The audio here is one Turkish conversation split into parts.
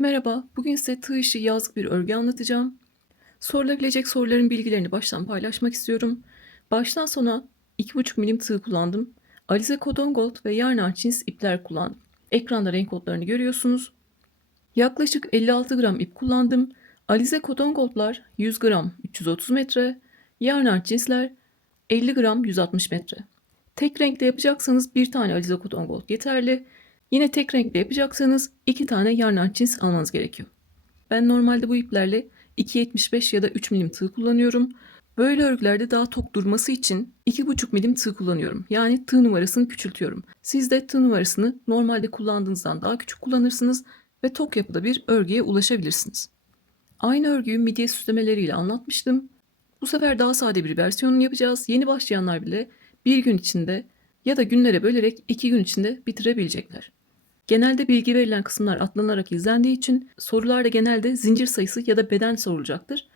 Merhaba, bugün size tığ işi yazlık bir örgü anlatacağım. Sorulabilecek soruların bilgilerini baştan paylaşmak istiyorum. Baştan sona 2,5 milim tığ kullandım. Alize Cotton Gold ve Yarn Jeans ipler kullandım. Ekranda renk kodlarını görüyorsunuz. Yaklaşık 56 gram ip kullandım. Alize Cotton Gold'lar 100 gram 330 metre, Yarn Jeans'ler 50 gram 160 metre. Tek renkte yapacaksanız bir tane Alize Cotton Gold yeterli. Yine tek renkte yapacaksanız 2 tane Yarn Jeans almanız gerekiyor. Ben normalde bu iplerle 2,75 ya da 3 milim tığ kullanıyorum. Böyle örgülerde daha tok durması için 2,5 milim tığ kullanıyorum. Yani tığ numarasını küçültüyorum. Siz de tığ numarasını normalde kullandığınızdan daha küçük kullanırsınız ve tok yapıda bir örgüye ulaşabilirsiniz. Aynı örgüyü midye süslemeleriyle anlatmıştım. Bu sefer daha sade bir versiyonunu yapacağız. Yeni başlayanlar bile bir gün içinde ya da günlere bölerek 2 gün içinde bitirebilecekler. Genelde bilgi verilen kısımlar atlanarak izlendiği için sorularda genelde zincir sayısı ya da beden sorulacaktır.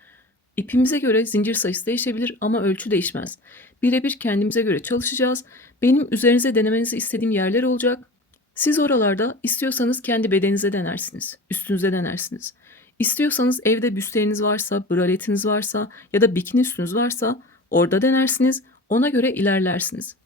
İpimize göre zincir sayısı değişebilir ama ölçü değişmez. Birebir kendimize göre çalışacağız. Benim üzerinize denemenizi istediğim yerler olacak. Siz oralarda istiyorsanız kendi bedeninize denersiniz, üstünüze denersiniz. İstiyorsanız evde büstleriniz varsa, braletiniz varsa ya da bikini üstünüz varsa orada denersiniz, ona göre ilerlersiniz.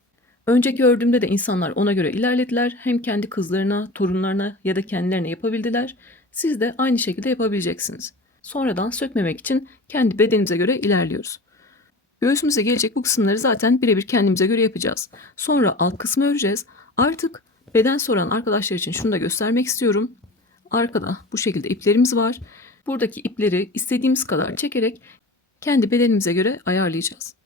Önceki ördüğümde de insanlar ona göre ilerlediler. Hem kendi kızlarına, torunlarına ya da kendilerine yapabildiler. Siz de aynı şekilde yapabileceksiniz. Sonradan sökmemek için kendi bedenimize göre ilerliyoruz. Göğsümüze gelecek bu kısımları zaten birebir kendimize göre yapacağız. Sonra alt kısmı öreceğiz. Artık beden soran arkadaşlar için şunu da göstermek istiyorum. Arkada bu şekilde iplerimiz var. Buradaki ipleri istediğimiz kadar çekerek kendi bedenimize göre ayarlayacağız.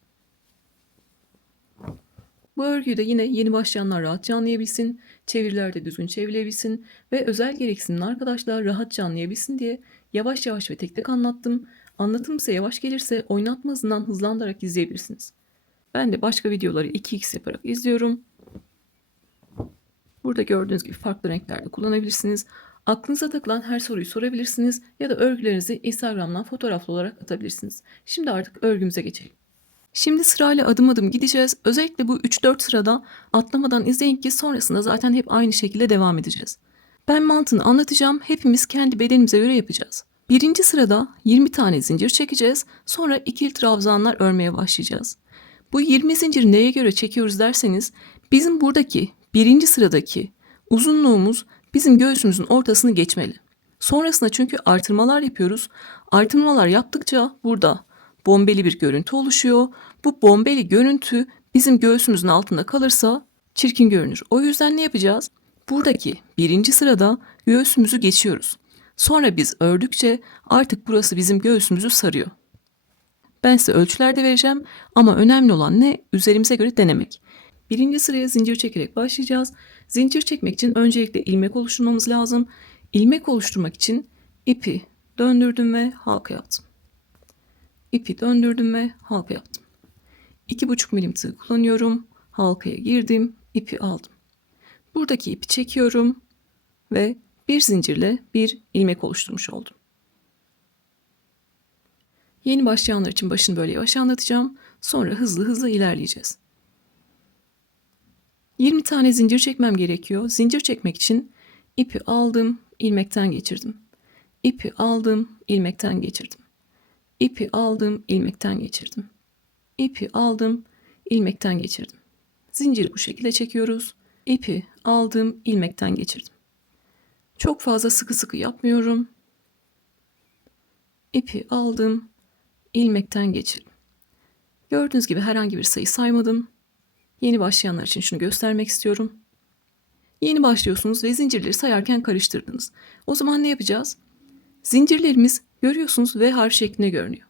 Bu örgüyü de yine yeni başlayanlar rahatça anlayabilsin, çevirilerde düzgün çevrilebilsin ve özel gereksinimli arkadaşlar rahatça anlayabilsin diye yavaş yavaş ve tek tek anlattım. Anlatım ise yavaş gelirse oynatma hızından hızlandırarak izleyebilirsiniz. Ben de başka videoları 2x yaparak izliyorum. Burada gördüğünüz gibi farklı renklerde kullanabilirsiniz. Aklınıza takılan her soruyu sorabilirsiniz ya da örgülerinizi Instagram'dan fotoğraflı olarak atabilirsiniz. Şimdi artık örgümüze geçelim. Şimdi sırayla adım adım gideceğiz. Özellikle bu 3-4 sırada atlamadan izleyin ki sonrasında zaten hep aynı şekilde devam edeceğiz. Ben mantığını anlatacağım. Hepimiz kendi bedenimize göre yapacağız. Birinci sırada 20 tane zincir çekeceğiz. Sonra ikili trabzanlar örmeye başlayacağız. Bu 20 zinciri neye göre çekiyoruz derseniz bizim buradaki birinci sıradaki uzunluğumuz bizim göğsümüzün ortasını geçmeli. Sonrasında çünkü artırmalar yapıyoruz. Artırmalar yaptıkça burada bombeli bir görüntü oluşuyor. Bu bombeli görüntü bizim göğsümüzün altında kalırsa çirkin görünür. O yüzden ne yapacağız? Buradaki birinci sırada göğsümüzü geçiyoruz. Sonra biz ördükçe artık burası bizim göğsümüzü sarıyor. Ben size ölçüler de vereceğim ama önemli olan ne? Üzerimize göre denemek. Birinci sıraya zincir çekerek başlayacağız. Zincir çekmek için öncelikle ilmek oluşturmamız lazım. İlmek oluşturmak için ipi döndürdüm ve halka yaptım. İpi döndürdüm ve halka yaptım. 2,5 milim tığ kullanıyorum. Halkaya girdim, ipi aldım. Buradaki ipi çekiyorum ve bir zincirle bir ilmek oluşturmuş oldum. Yeni başlayanlar için başını böyle yavaş anlatacağım. Sonra hızlı hızlı ilerleyeceğiz. 20 tane zincir çekmem gerekiyor. Zincir çekmek için ipi aldım, ilmekten geçirdim. İpi aldım, ilmekten geçirdim. İpi aldım, ilmekten geçirdim. İpi aldım, ilmekten geçirdim. Zinciri bu şekilde çekiyoruz. İpi aldım, ilmekten geçirdim. Çok fazla sıkı sıkı yapmıyorum. İpi aldım, ilmekten geçirdim. Gördüğünüz gibi herhangi bir sayı saymadım. Yeni başlayanlar için şunu göstermek istiyorum. Yeni başlıyorsunuz ve zincirleri sayarken karıştırdınız. O zaman ne yapacağız? Zincirlerimiz görüyorsunuz V harfi şeklinde görünüyor.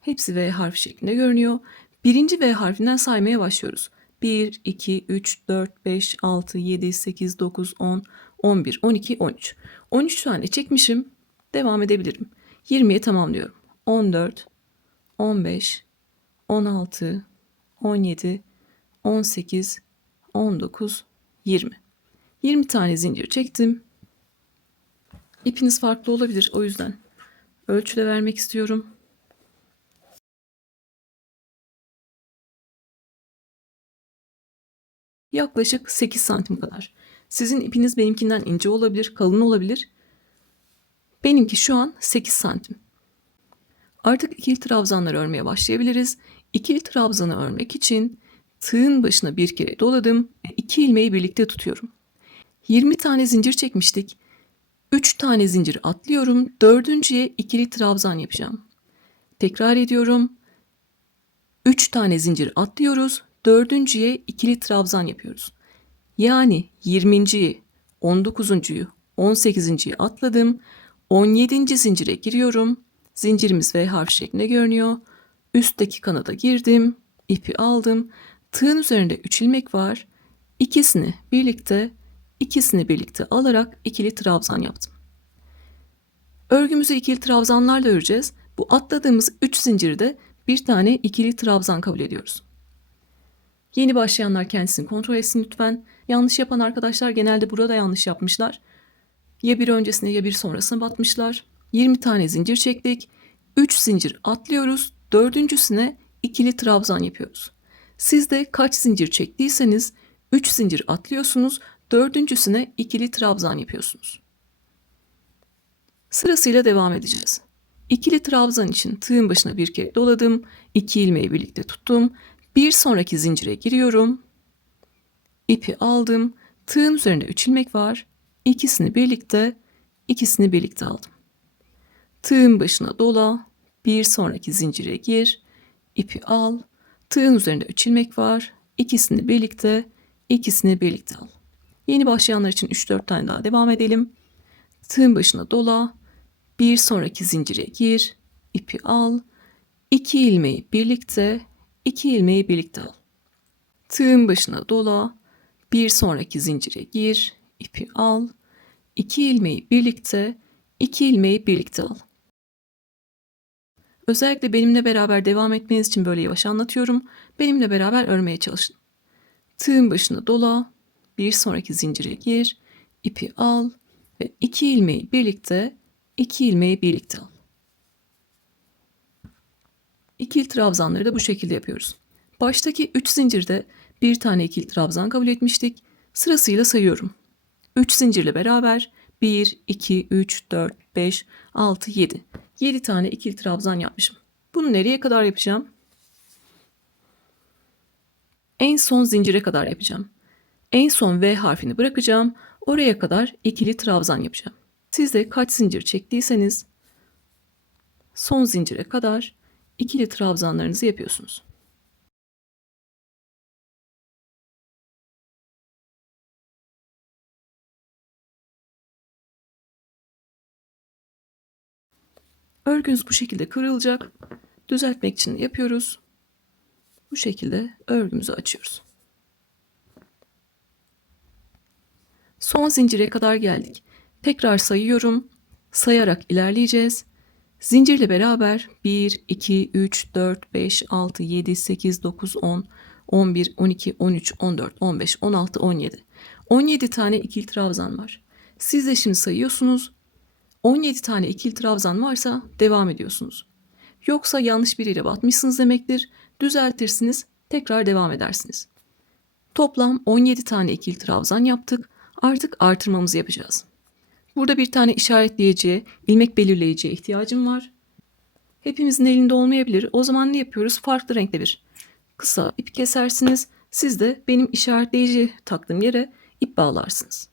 Hepsi V harfi şeklinde görünüyor. Birinci V harfinden saymaya başlıyoruz. 1, 2, 3, 4, 5, 6, 7, 8, 9, 10, 11, 12, 13. 13 tane çekmişim. Devam edebilirim. 20'ye tamamlıyorum. 14, 15, 16, 17, 18, 19, 20. 20 tane zincir çektim. İpiniz farklı olabilir, o yüzden ölçü de vermek istiyorum. Yaklaşık 8 santim kadar. Sizin ipiniz benimkinden ince olabilir, kalın olabilir. Benimki şu an 8 santim. Artık ikili trabzanları örmeye başlayabiliriz. İkili trabzanı örmek için tığın başına bir kere doladım ve 2 ilmeği birlikte tutuyorum. 20 tane zincir çekmiştik. 3 tane zincir atlıyorum. Dördüncüye ikili trabzan yapacağım. Tekrar ediyorum. 3 tane zincir atlıyoruz. Dördüncüye ikili trabzan yapıyoruz. Yani 20'yi, 19'uncuyu, 18'inciyi atladım. 17. zincire giriyorum. Zincirimiz V harf şeklinde görünüyor. Üstteki kanada girdim. İpi aldım. Tığın üzerinde 3 ilmek var. İkisini birlikte alarak ikili trabzan yaptım. Örgümüzü ikili trabzanlarla öreceğiz. Bu atladığımız 3 zinciri de bir tane ikili trabzan kabul ediyoruz. Yeni başlayanlar kendisini kontrol etsin lütfen. Yanlış yapan arkadaşlar genelde burada yanlış yapmışlar. Ya bir öncesine ya bir sonrasına batmışlar. 20 tane zincir çektik. 3 zincir atlıyoruz. Dördüncüsüne ikili trabzan yapıyoruz. Siz de kaç zincir çektiyseniz 3 zincir atlıyorsunuz. Dördüncüsüne ikili trabzan yapıyorsunuz. Sırasıyla devam edeceğiz. İkili trabzan için tığın başına bir kere doladım. 2 ilmeği birlikte tuttum. Bir sonraki zincire giriyorum. İpi aldım. Tığın üzerinde 3 ilmek var. İkisini birlikte aldım. Tığın başına dola. Bir sonraki zincire gir. İpi al. Tığın üzerinde 3 ilmek var. İkisini birlikte al. Yeni başlayanlar için 3-4 tane daha devam edelim. Tığın başına dola. Bir sonraki zincire gir. İpi al. 2 ilmeği birlikte al. Tığın başına dola. Bir sonraki zincire gir. İpi al. 2 ilmeği birlikte al. Özellikle benimle beraber devam etmeniz için böyle yavaş anlatıyorum. Benimle beraber örmeye çalışın. Tığın başına dola. Bir sonraki zincire gir. İpi al. Ve 2 ilmeği birlikte al. İkili trabzanları da bu şekilde yapıyoruz. Baştaki 3 zincirde bir tane ikili trabzan kabul etmiştik. Sırasıyla sayıyorum. 3 zincirle beraber 1, 2, 3, 4, 5, 6, 7. 7 tane ikili trabzan yapmışım. Bunu nereye kadar yapacağım? En son zincire kadar yapacağım. En son V harfini bırakacağım. Oraya kadar ikili trabzan yapacağım. Siz de kaç zincir çektiyseniz son zincire kadar ikili trabzanlarınızı yapıyorsunuz. Örgünüz bu şekilde kırılacak. Düzeltmek için yapıyoruz. Bu şekilde örgümüzü açıyoruz. Son zincire kadar geldik. Tekrar sayıyorum. Sayarak ilerleyeceğiz. Zincirle beraber 1, 2, 3, 4, 5, 6, 7, 8, 9, 10, 11, 12, 13, 14, 15, 16, 17. 17 tane ikili trabzan var. Siz de şimdi sayıyorsunuz. 17 tane ikili trabzan varsa devam ediyorsunuz. Yoksa yanlış biriyle batmışsınız demektir. Düzeltirsiniz, tekrar devam edersiniz. Toplam 17 tane ikili trabzan yaptık. Artık artırmamızı yapacağız. Burada bir tane işaretleyiciye, ilmek belirleyiciye ihtiyacım var. Hepimizin elinde olmayabilir. O zaman ne yapıyoruz? Farklı renkte bir kısa ip kesersiniz. Siz de benim işaretleyici taktığım yere ip bağlarsınız.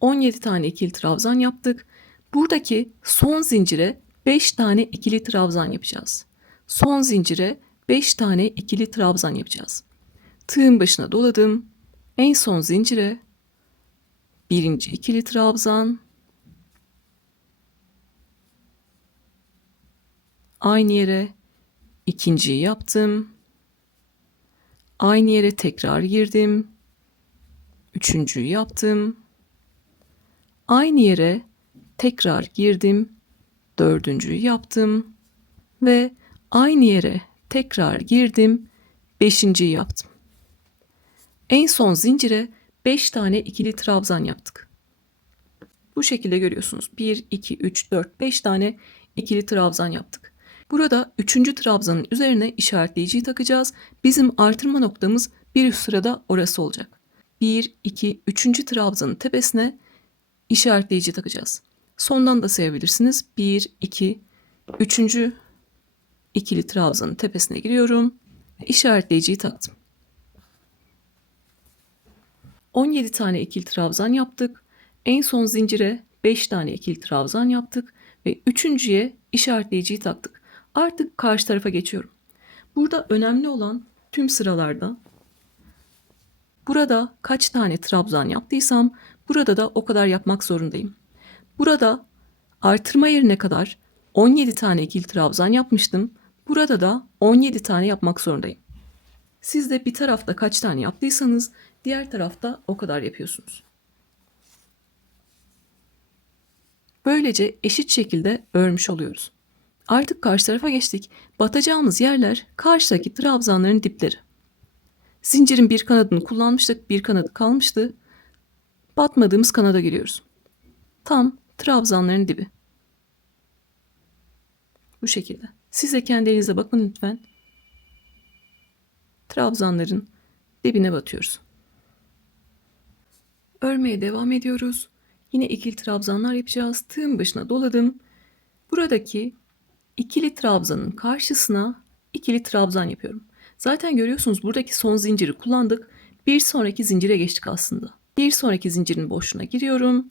17 tane ikili trabzan yaptık. Buradaki son zincire 5 tane ikili trabzan yapacağız. Son zincire 5 tane ikili trabzan yapacağız. Tığın başına doladım. En son zincire birinci ikili trabzan, aynı yere ikinciyi yaptım, aynı yere tekrar girdim, üçüncüyü yaptım, aynı yere tekrar girdim, dördüncüyü yaptım ve aynı yere tekrar girdim, beşinciyi yaptım. En son zincire 5 tane ikili trabzan yaptık. Bu şekilde görüyorsunuz. 1, 2, 3, 4, 5 tane ikili trabzan yaptık. Burada 3. trabzanın üzerine işaretleyiciyi takacağız. Bizim artırma noktamız bir üst sırada orası olacak. 1, 2, 3. trabzanın tepesine işaretleyici takacağız. Sondan da sayabilirsiniz. 1, 2, 3. ikili trabzanın tepesine giriyorum. İşaretleyiciyi taktım. 17 tane ikili trabzan yaptık. En son zincire 5 tane ikili trabzan yaptık ve üçüncüye işaretleyiciyi taktık. Artık karşı tarafa geçiyorum. Burada önemli olan tüm sıralarda burada kaç tane trabzan yaptıysam burada da o kadar yapmak zorundayım. Burada artırma yerine kadar 17 tane ikili trabzan yapmıştım. Burada da 17 tane yapmak zorundayım. Siz de bir tarafta kaç tane yaptıysanız diğer tarafta o kadar yapıyorsunuz. Böylece eşit şekilde örmüş oluyoruz. Artık karşı tarafa geçtik. Batacağımız yerler karşıdaki trabzanların dipleri. Zincirin bir kanadını kullanmıştık, bir kanadı kalmıştı. Batmadığımız kanada giriyoruz. Tam trabzanların dibi. Bu şekilde. Siz de kendi elinize bakın lütfen. Trabzanların dibine batıyoruz. Örmeye devam ediyoruz. Yine ikili trabzanlar yapacağız. Tığın başına doladım. Buradaki ikili trabzanın karşısına ikili trabzan yapıyorum. Zaten görüyorsunuz buradaki son zinciri kullandık. Bir sonraki zincire geçtik aslında. Bir sonraki zincirin boşluğuna giriyorum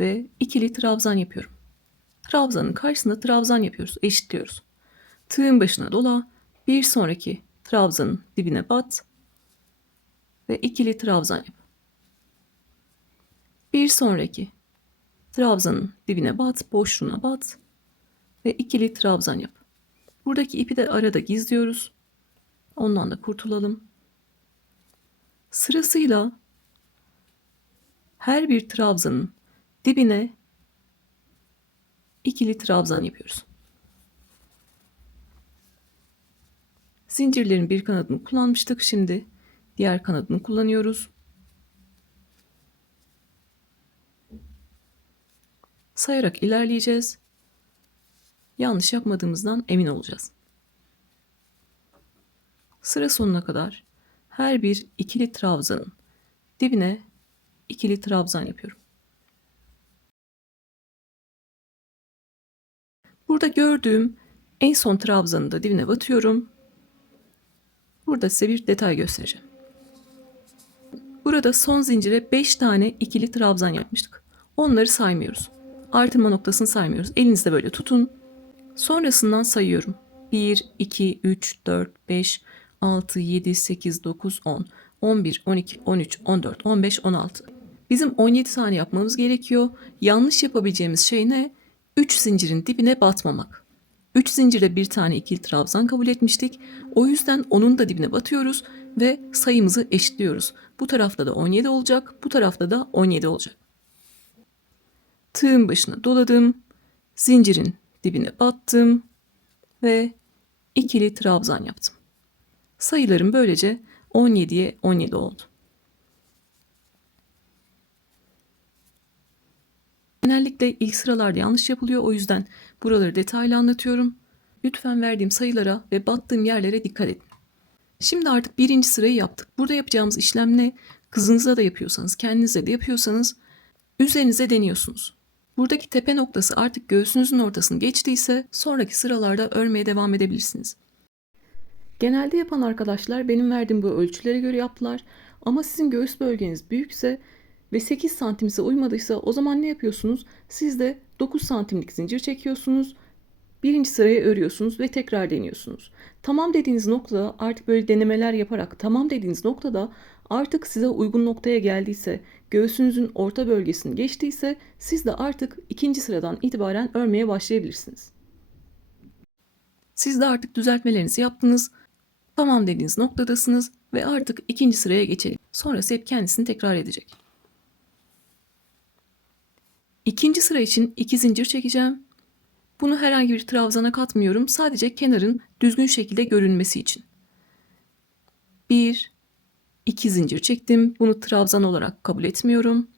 ve ikili trabzan yapıyorum. Trabzanın karşısında trabzan yapıyoruz, eşitliyoruz. Tığın başına dola, bir sonraki trabzanın dibine bat ve ikili trabzan yap. Bir sonraki trabzanın dibine bat, boşluğuna bat ve ikili trabzan yap. Buradaki ipi de arada gizliyoruz. Ondan da kurtulalım. Sırasıyla her bir trabzanın dibine ikili trabzan yapıyoruz. Zincirlerin bir kanadını kullanmıştık. Şimdi diğer kanadını kullanıyoruz. Sayarak ilerleyeceğiz. Yanlış yapmadığımızdan emin olacağız. Sıra sonuna kadar her bir ikili trabzanın dibine ikili trabzan yapıyorum. Burada gördüğüm en son trabzanın da dibine batıyorum. Burada size bir detay göstereceğim. Burada son zincire 5 tane ikili trabzan yapmıştık. Onları saymıyoruz. Artırma noktasını saymıyoruz. Elinizde böyle tutun. Sonrasından sayıyorum. 1, 2, 3, 4, 5, 6, 7, 8, 9, 10, 11, 12, 13, 14, 15, 16. Bizim 17 tane yapmamız gerekiyor. Yanlış yapabileceğimiz şey ne? 3 zincirin dibine batmamak. 3 zincire bir tane ikili trabzan kabul etmiştik. O yüzden onun da dibine batıyoruz ve sayımızı eşitliyoruz. Bu tarafta da 17 olacak, bu tarafta da 17 olacak. Tığın başına doladım, zincirin dibine battım ve ikili trabzan yaptım. Sayılarım böylece 17'ye 17 oldu. Genellikle ilk sıralarda yanlış yapılıyor, o yüzden buraları detaylı anlatıyorum. Lütfen verdiğim sayılara ve battığım yerlere dikkat edin. Şimdi artık birinci sırayı yaptık. Burada yapacağımız işlem ne? Kızınıza da yapıyorsanız, kendinize de yapıyorsanız üzerinize deniyorsunuz. Buradaki tepe noktası artık göğsünüzün ortasını geçtiyse sonraki sıralarda örmeye devam edebilirsiniz. Genelde yapan arkadaşlar benim verdiğim bu ölçülere göre yaptılar. Ama sizin göğüs bölgeniz büyükse ve 8 santimize uymadıysa o zaman ne yapıyorsunuz? Siz de 9 santimlik zincir çekiyorsunuz. Birinci sıraya örüyorsunuz ve tekrar deniyorsunuz. Tamam dediğiniz noktada artık böyle denemeler yaparak tamam dediğiniz noktada artık size uygun noktaya geldiyse, göğsünüzün orta bölgesini geçtiyse siz de artık ikinci sıradan itibaren örmeye başlayabilirsiniz. Siz de artık düzeltmelerinizi yaptınız. Tamam dediğiniz noktadasınız ve artık ikinci sıraya geçelim. Sonrası hep kendisini tekrar edecek. İkinci sıra için 2 zincir çekeceğim. Bunu herhangi bir trabzana katmıyorum. Sadece kenarın düzgün şekilde görünmesi için. 1, 2 zincir çektim. Bunu trabzan olarak kabul etmiyorum.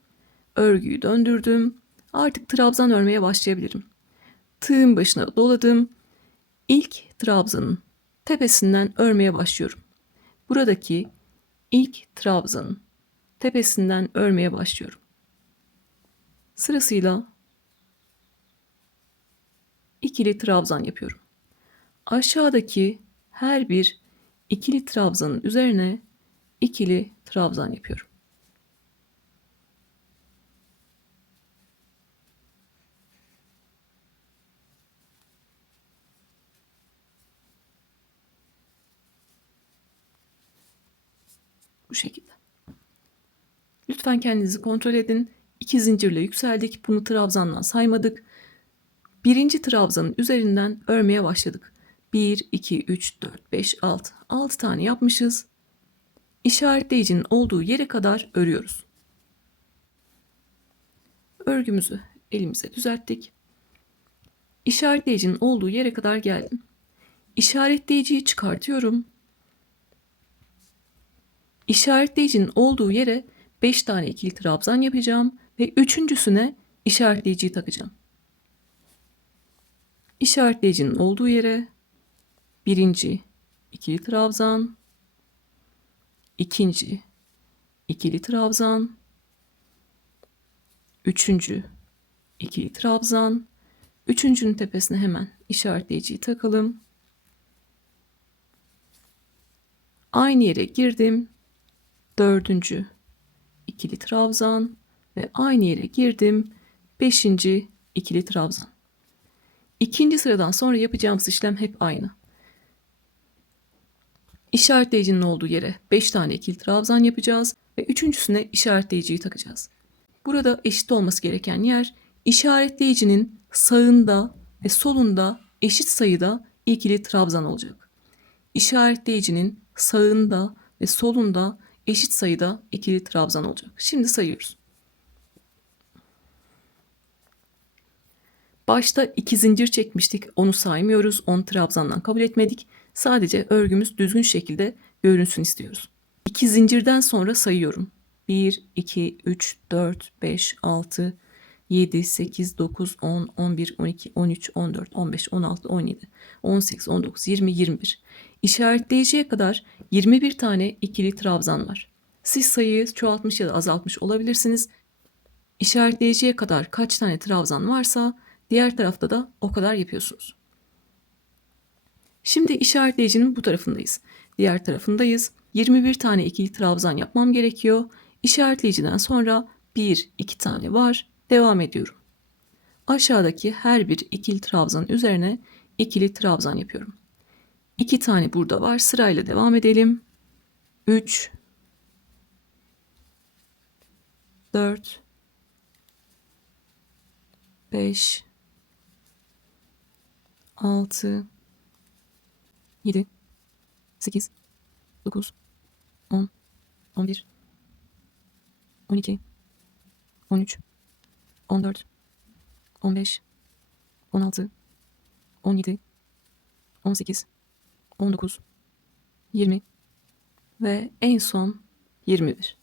Örgüyü döndürdüm. Artık trabzan örmeye başlayabilirim. Tığın başına doladım. İlk trabzanın tepesinden örmeye başlıyorum. Buradaki ilk trabzanın tepesinden örmeye başlıyorum. Sırasıyla ikili trabzan yapıyorum. Aşağıdaki her bir ikili trabzanın üzerine ikili trabzan yapıyorum. Bu şekilde. Lütfen kendinizi kontrol edin. 2 zincirle yükseldik. Bunu trabzandan saymadık. Birinci trabzanın üzerinden örmeye başladık. 1, 2, 3, 4, 5, 6. 6 tane yapmışız. İşaretleyicinin olduğu yere kadar örüyoruz. Örgümüzü elimize düzelttik. İşaretleyicinin olduğu yere kadar geldim. İşaretleyiciyi çıkartıyorum. İşaretleyicinin olduğu yere 5 tane ikili trabzan yapacağım ve üçüncüsüne işaretleyiciyi takacağım. İşaretleyicinin olduğu yere birinci ikili trabzan, ikinci ikili trabzan, üçüncü ikili trabzan, üçüncünün tepesine hemen işaretleyiciyi takalım. Aynı yere girdim. Dördüncü ikili trabzan ve aynı yere girdim. Beşinci ikili trabzan. İkinci sıradan sonra yapacağımız işlem hep aynı. İşaretleyicinin olduğu yere 5 tane ikili trabzan yapacağız ve üçüncüsüne işaretleyiciyi takacağız. Burada eşit olması gereken yer işaretleyicinin sağında ve solunda eşit sayıda ikili trabzan olacak. İşaretleyicinin sağında ve solunda eşit sayıda ikili trabzan olacak. Şimdi sayıyoruz. Başta 2 zincir çekmiştik. Onu saymıyoruz. 10 trabzandan kabul etmedik. Sadece örgümüz düzgün şekilde görünsün istiyoruz. 2 zincirden sonra sayıyorum. 1, 2, 3, 4, 5, 6, 7, 8, 9, 10, 11, 12, 13, 14, 15, 16, 17, 18, 19, 20, 21. İşaretleyiciye kadar 21 tane ikili trabzan var. Siz sayıyı çoğaltmış ya da azaltmış olabilirsiniz. İşaretleyiciye kadar kaç tane trabzan varsa diğer tarafta da o kadar yapıyorsunuz. Şimdi işaretleyicinin bu tarafındayız. Diğer tarafındayız. 21 tane ikili trabzan yapmam gerekiyor. İşaretleyiciden sonra 1, 2 tane var. Devam ediyorum. Aşağıdaki her bir ikili trabzanın üzerine ikili trabzan yapıyorum. 2 tane burada var. Sırayla devam edelim. 3, 4, 5, 6, 7, 8, 9, 10, 11, 12, 13, 14, 15, 16, 17, 18, 19, 20 ve en son 21.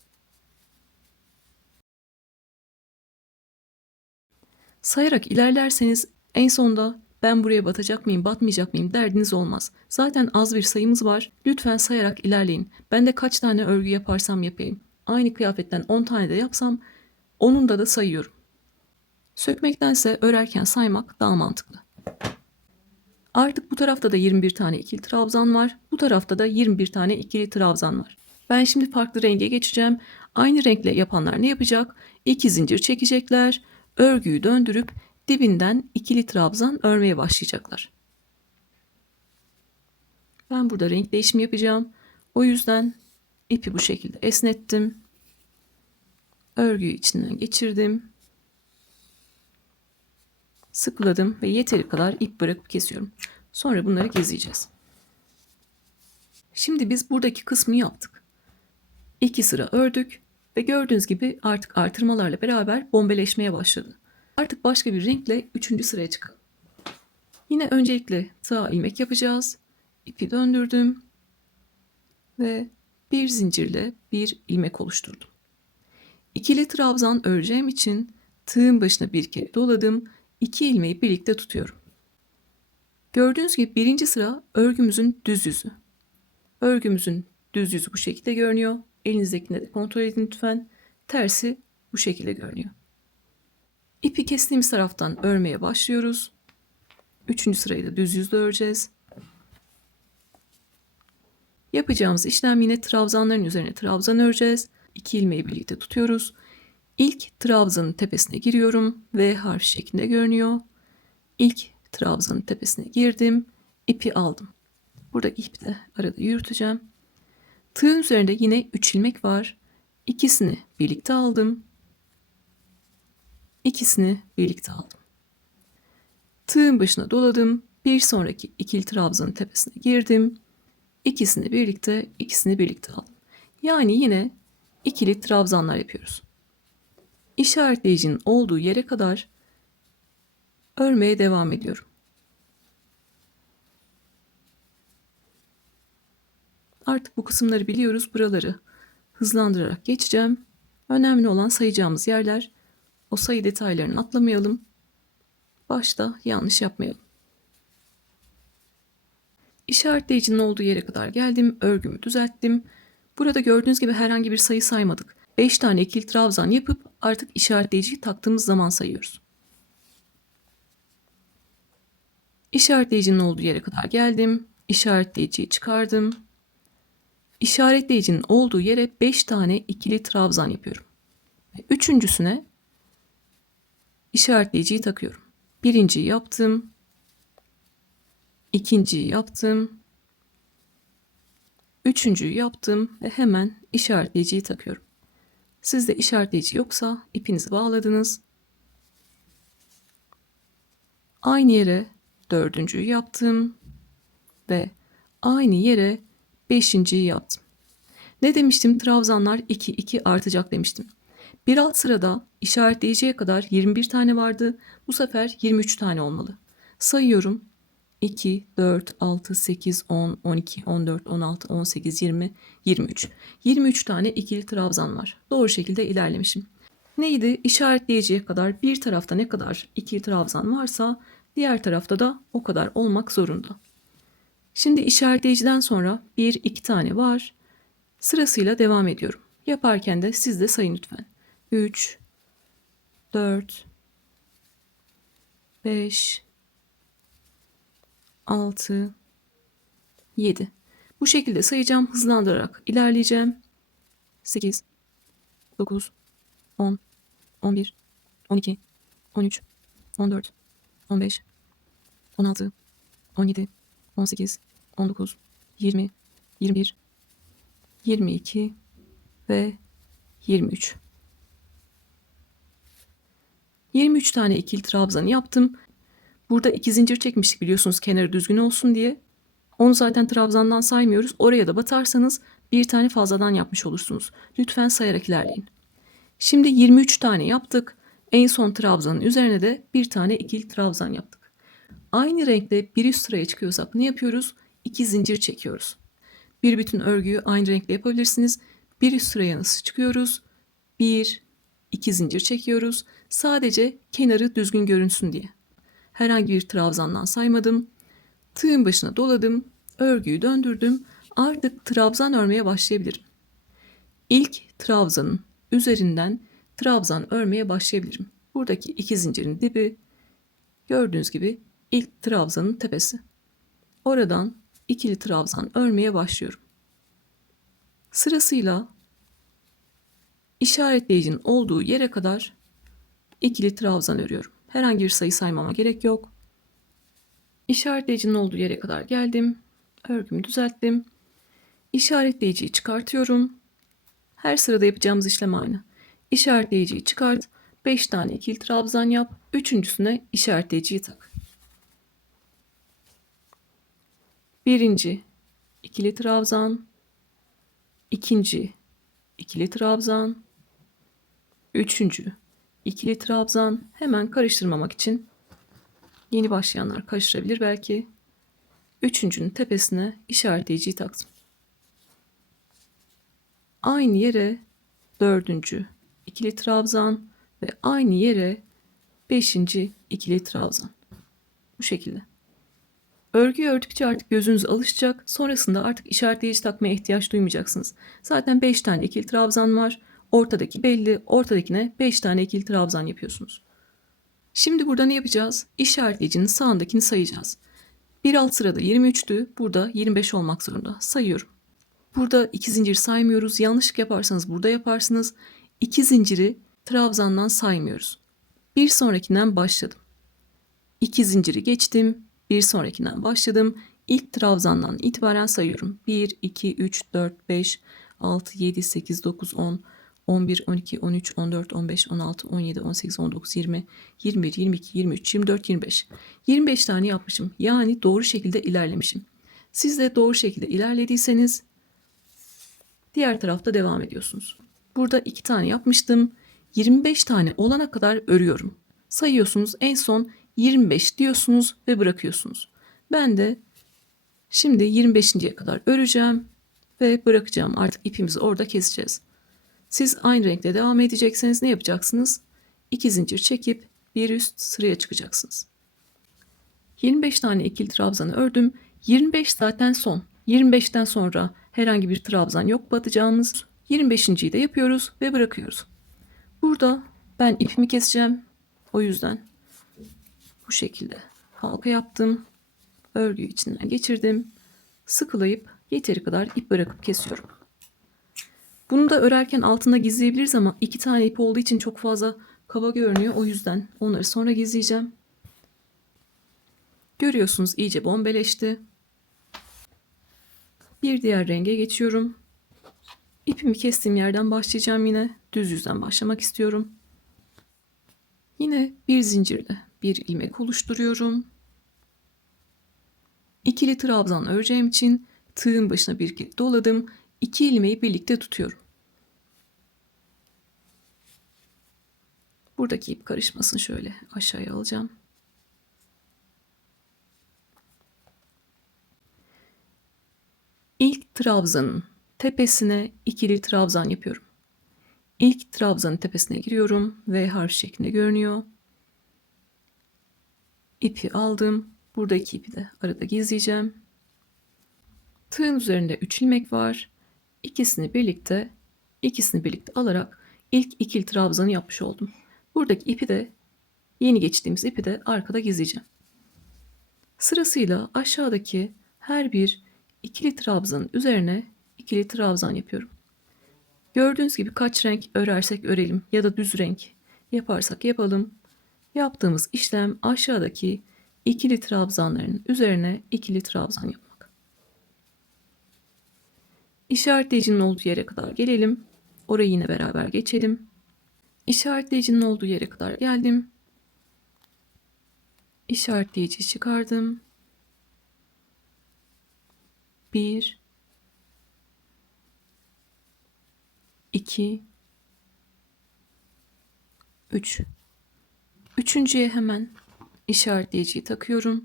Sayarak ilerlerseniz en sonda ben buraya batacak mıyım, batmayacak mıyım derdiniz olmaz. Zaten az bir sayımız var. Lütfen sayarak ilerleyin. Ben de kaç tane örgü yaparsam yapayım. Aynı kıyafetten 10 tane de yapsam onunda da sayıyorum. Sökmektense örerken saymak daha mantıklı. Artık bu tarafta da 21 tane ikili trabzan var. Bu tarafta da 21 tane ikili trabzan var. Ben şimdi farklı renge geçeceğim. Aynı renkle yapanlar ne yapacak? 2 zincir çekecekler. Örgüyü döndürüp dibinden ikili trabzan örmeye başlayacaklar. Ben burada renk değişimi yapacağım. O yüzden ipi bu şekilde esnettim. Örgüyü içinden geçirdim. Sıkıladım ve yeteri kadar ip bırakıp kesiyorum. Sonra bunları gezeceğiz. Şimdi biz buradaki kısmı yaptık. 2 sıra ördük ve gördüğünüz gibi artık artırmalarla beraber bombeleşmeye başladı. Artık başka bir renkle 3. sıraya çıkalım. Yine öncelikle tığ ilmek yapacağız. İpi döndürdüm ve bir zincirle bir ilmek oluşturdum. İkili trabzan öreceğim için tığın başına bir kere doladım. 2 ilmeği birlikte tutuyorum. Gördüğünüz gibi 1. sıra örgümüzün düz yüzü. Örgümüzün düz yüzü bu şekilde görünüyor. Elinizdekini de kontrol edin lütfen. Tersi bu şekilde görünüyor. İpi kestiğimiz taraftan örmeye başlıyoruz. 3. sırayı da düz yüzle öreceğiz. Yapacağımız işlem yine trabzanların üzerine trabzan öreceğiz. 2 ilmeği birlikte tutuyoruz. İlk trabzanın tepesine giriyorum. V harfi şeklinde görünüyor. İlk trabzanın tepesine girdim. İpi aldım. Buradaki ipi de arada yürüteceğim. Tığın üzerinde yine 3 ilmek var. İkisini birlikte aldım. İkisini birlikte aldım. Tığın başına doladım. Bir sonraki ikili trabzanın tepesine girdim. İkisini birlikte aldım. Yani yine ikili trabzanlar yapıyoruz. İşaretleyicinin olduğu yere kadar örmeye devam ediyorum. Artık bu kısımları biliyoruz. Buraları hızlandırarak geçeceğim. Önemli olan sayacağımız yerler. O sayı detaylarını atlamayalım. Başta yanlış yapmayalım. İşaretleyicinin olduğu yere kadar geldim. Örgümü düzelttim. Burada gördüğünüz gibi herhangi bir sayı saymadık. 5 tane ikili trabzan yapıp artık işaretleyiciyi taktığımız zaman sayıyoruz. İşaretleyicinin olduğu yere kadar geldim. İşaretleyiciyi çıkardım. İşaretleyicinin olduğu yere 5 tane ikili trabzan yapıyorum. Üçüncüsüne işaretleyiciyi takıyorum. Birinciyi yaptım. İkinciyi yaptım. Üçüncüyü yaptım ve hemen işaretleyiciyi takıyorum. Sizde işaretleyici yoksa ipinizi bağladınız. Aynı yere dördüncüyü yaptım ve aynı yere beşinciyi yaptım. Ne demiştim? Trabzanlar 2 2 artacak demiştim. Bir alt sırada işaretleyiciye kadar 21 tane vardı. Bu sefer 23 tane olmalı. Sayıyorum. 2, 4, 6, 8, 10, 12, 14, 16, 18, 20, 23. 23 tane ikili trabzan var. Doğru şekilde ilerlemişim. Neydi? İşaretleyiciye kadar bir tarafta ne kadar ikili trabzan varsa diğer tarafta da o kadar olmak zorunda. Şimdi işaretleyiciden sonra 1, 2 tane var. Sırasıyla devam ediyorum. Yaparken de siz de sayın lütfen. 3, 4, 5, 6, 7. Bu şekilde sayacağım. Hızlandırarak ilerleyeceğim. 8, 9, 10, 11, 12, 13, 14, 15, 16, 17, 18, 19, 20, 21, 22 ve 23. 23 tane ikili trabzan yaptım. Burada 2 zincir çekmiştik biliyorsunuz kenarı düzgün olsun diye. Onu zaten trabzandan saymıyoruz. Oraya da batarsanız bir tane fazladan yapmış olursunuz. Lütfen sayarak ilerleyin. Şimdi 23 tane yaptık. En son trabzanın üzerine de bir tane ikili trabzan yaptık. Aynı renkte bir üst sıraya çıkıyorsak ne yapıyoruz? 2 zincir çekiyoruz. Bir bütün örgüyü aynı renkle yapabilirsiniz. Bir üst sıraya nasıl çıkıyoruz? 1, 2 zincir çekiyoruz. Sadece kenarı düzgün görünsün diye. Herhangi bir trabzandan saymadım. Tığın başına doladım. Örgüyü döndürdüm. Artık trabzan örmeye başlayabilirim. İlk trabzanın üzerinden trabzan örmeye başlayabilirim. Buradaki 2 zincirin dibi gördüğünüz gibi ilk trabzanın tepesi. Oradan ikili trabzan örmeye başlıyorum. Sırasıyla işaretleyicinin olduğu yere kadar ikili trabzan örüyorum. Herhangi bir sayı saymama gerek yok. İşaretleyicinin olduğu yere kadar geldim. Örgümü düzelttim. İşaretleyiciyi çıkartıyorum. Her sırada yapacağımız işlem aynı. İşaretleyiciyi çıkart. 5 tane ikili trabzan yap. Üçüncüsüne işaretleyiciyi tak. Birinci ikili trabzan. İkinci ikili trabzan. Üçüncü ikili trabzan. Hemen karıştırmamak için yeni başlayanlar karıştırabilir belki. Üçüncünün tepesine işaretleyiciyi taktım. Aynı yere dördüncü ikili trabzan ve aynı yere beşinci ikili trabzan. Bu şekilde. Örgüyü ördükçe artık gözünüz alışacak. Sonrasında artık işaretleyici takmaya ihtiyaç duymayacaksınız. Zaten 5 tane ikili trabzan var. Ortadaki belli. Ortadakine 5 tane ikili trabzan yapıyorsunuz. Şimdi burada ne yapacağız? İşaretleyicinin sağındakini sayacağız. Bir alt sırada 23'tü. Burada 25 olmak zorunda. Sayıyorum. Burada 2 zincir saymıyoruz. Yanlışlık yaparsanız burada yaparsınız. 2 zinciri trabzandan saymıyoruz. Bir sonrakinden başladım. 2 zinciri geçtim. Bir sonrakinden başladım. İlk trabzandan itibaren sayıyorum. 1, 2, 3, 4, 5, 6, 7, 8, 9, 10, 11, 12, 13, 14, 15, 16, 17, 18, 19, 20, 21, 22, 23, 24, 25. 25 tane yapmışım. Yani doğru şekilde ilerlemişim. Siz de doğru şekilde ilerlediyseniz diğer tarafta devam ediyorsunuz. Burada 2 tane yapmıştım. 25 tane olana kadar örüyorum. Sayıyorsunuz, en son 25 diyorsunuz ve bırakıyorsunuz. Ben de şimdi 25.'ye kadar öreceğim ve bırakacağım. Artık ipimizi orada keseceğiz. Siz aynı renkte devam edecekseniz ne yapacaksınız? 2 zincir çekip bir üst sıraya çıkacaksınız. 25 tane ikili trabzanı ördüm. 25 zaten son. 25'ten sonra herhangi bir trabzan yok batacağımız. 25.'yi de yapıyoruz ve bırakıyoruz. Burada ben ipimi keseceğim. O yüzden bu şekilde halka yaptım. Örgüyü içinden geçirdim. Sıkılayıp yeteri kadar ip bırakıp kesiyorum. Bunu da örerken altında gizleyebiliriz ama 2 tane ip olduğu için çok fazla kaba görünüyor. O yüzden onları sonra gizleyeceğim. Görüyorsunuz iyice bombeleşti. Bir diğer renge geçiyorum. İpimi kestiğim yerden başlayacağım yine. Düz yüzden başlamak istiyorum. Yine bir zincirle bir ilmek oluşturuyorum. İkili trabzan öreceğim için tığın başına bir kere doladım. 2 ilmeği birlikte tutuyorum. Buradaki ip karışmasın, şöyle aşağıya alacağım. İlk trabzanın tepesine ikili trabzan yapıyorum. İlk trabzanın tepesine giriyorum. V harfi şeklinde görünüyor. İpi aldım. Buradaki ipi de arada gizleyeceğim. Tığın üzerinde 3 ilmek var. İkisini birlikte alarak ilk ikili trabzanı yapmış oldum. Buradaki ipi de, yeni geçtiğimiz ipi de arkada gizleyeceğim. Sırasıyla aşağıdaki her bir ikili trabzanın üzerine ikili trabzan yapıyorum. Gördüğünüz gibi kaç renk örersek örelim ya da düz renk yaparsak yapalım. Yaptığımız işlem aşağıdaki ikili trabzanların üzerine ikili trabzan yapmak. İşaretleyicinin olduğu yere kadar gelelim. Orayı yine beraber geçelim. İşaretleyicinin olduğu yere kadar geldim. İşaretleyici çıkardım. 1 2 3. Üçüncüye hemen işaretleyiciyi takıyorum.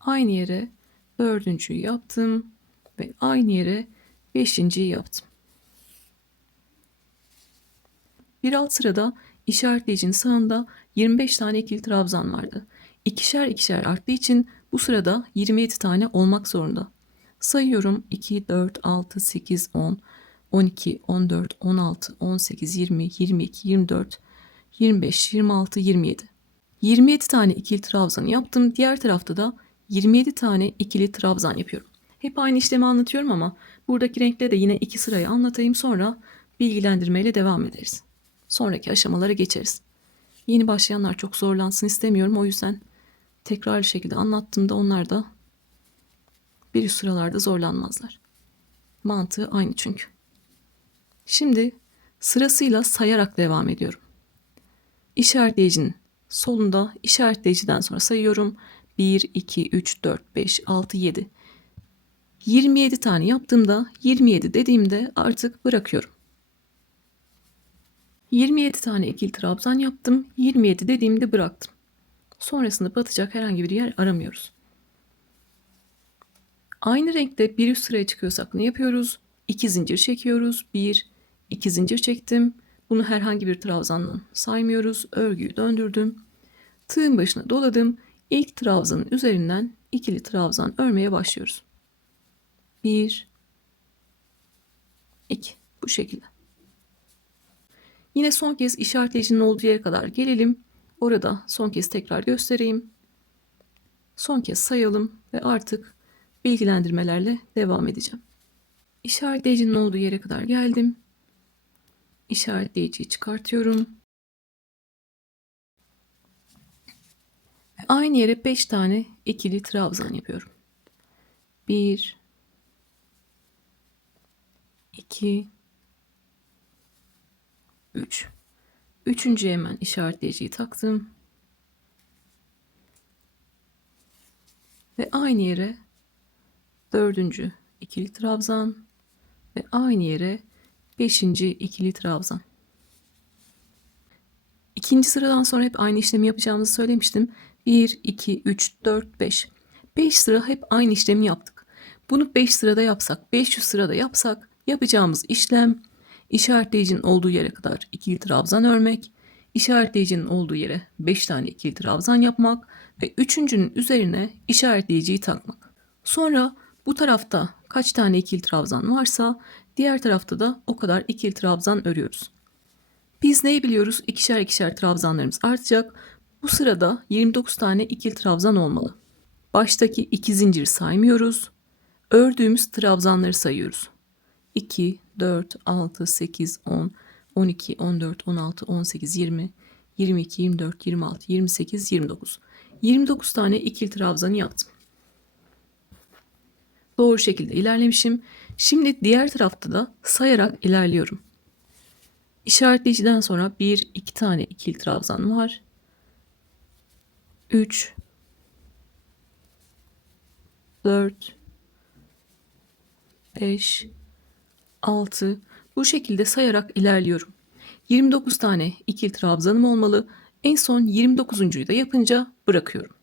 Aynı yere dördüncüyü yaptım ve aynı yere beşinciyi yaptım. Bir alt sırada işaretleyicinin sağında 25 tane ikili trabzan vardı. İkişer ikişer arttığı için bu sırada 27 tane olmak zorunda. Sayıyorum: 2, 4, 6, 8, 10, 12, 14, 16, 18, 20, 22, 24, 25, 26, 27. 27 tane ikili trabzan yaptım. Diğer tarafta da 27 tane ikili trabzan yapıyorum. Hep aynı işlemi anlatıyorum ama buradaki renkle de yine 2 sırayı anlatayım, sonra bilgilendirmeyle devam ederiz. Sonraki aşamalara geçeriz. Yeni başlayanlar çok zorlansın istemiyorum. O yüzden tekrarlı şekilde anlattığımda onlar da bir üst sıralarda zorlanmazlar. Mantığı aynı çünkü. Şimdi sırasıyla sayarak devam ediyorum. İşaretleyicinin solunda, işaretleyiciden sonra sayıyorum. 1, 2, 3, 4, 5, 6, 7. 27 tane yaptığımda, 27 dediğimde artık bırakıyorum. 27 tane ikili trabzan yaptım. 27 dediğimde bıraktım. Sonrasında batacak herhangi bir yer aramıyoruz. Aynı renkte bir üst sıraya çıkıyorsak ne yapıyoruz? 2 zincir çekiyoruz. 1, 2 zincir çektim. Bunu herhangi bir trabzandan saymıyoruz. Örgüyü döndürdüm. Tığın başına doladım. İlk trabzanın üzerinden ikili trabzan örmeye başlıyoruz. 1, 2. Bu şekilde. Yine son kez işaretleyicinin olduğu yere kadar gelelim. Orada son kez tekrar göstereyim. Son kez sayalım ve artık bilgilendirmelerle devam edeceğim. İşaretleyicinin olduğu yere kadar geldim. İşaretleyiciyi çıkartıyorum. Ve aynı yere 5 tane ikili trabzan yapıyorum. 1, 2, 3. Üçüncüye hemen işaretleyiciyi taktım. Ve aynı yere dördüncü ikili trabzan ve aynı yere beşinci ikili trabzan. İkinci sıradan sonra hep aynı işlemi yapacağımızı söylemiştim. 1, 2, 3, 4, 5. 5 sıra hep aynı işlemi yaptık. Bunu 5 sırada yapsak, 500 sırada yapsak yapacağımız işlem işaretleyicinin olduğu yere kadar ikili trabzan örmek, işaretleyicinin olduğu yere 5 tane ikili trabzan yapmak ve üçüncünün üzerine işaretleyiciyi takmak. Sonra bu tarafta kaç tane ikili trabzan varsa diğer tarafta da o kadar ikili trabzan örüyoruz. Biz neyi biliyoruz? İkişer ikişer trabzanlarımız artacak. Bu sırada 29 tane ikili trabzan olmalı. Baştaki iki zinciri saymıyoruz. Ördüğümüz trabzanları sayıyoruz. 2, 4, 6, 8, 10, 12, 14, 16, 18, 20, 22, 24, 26, 28, 29. 29 tane ikili trabzanı yaptım. Doğru şekilde ilerlemişim. Şimdi diğer tarafta da sayarak ilerliyorum. İşaretleyiciden sonra 1, 2 tane ikili trabzan var. 3, 4, 5, 6. Bu şekilde sayarak ilerliyorum. 29 tane ikili trabzanım olmalı. En son 29'uncuyu da yapınca bırakıyorum.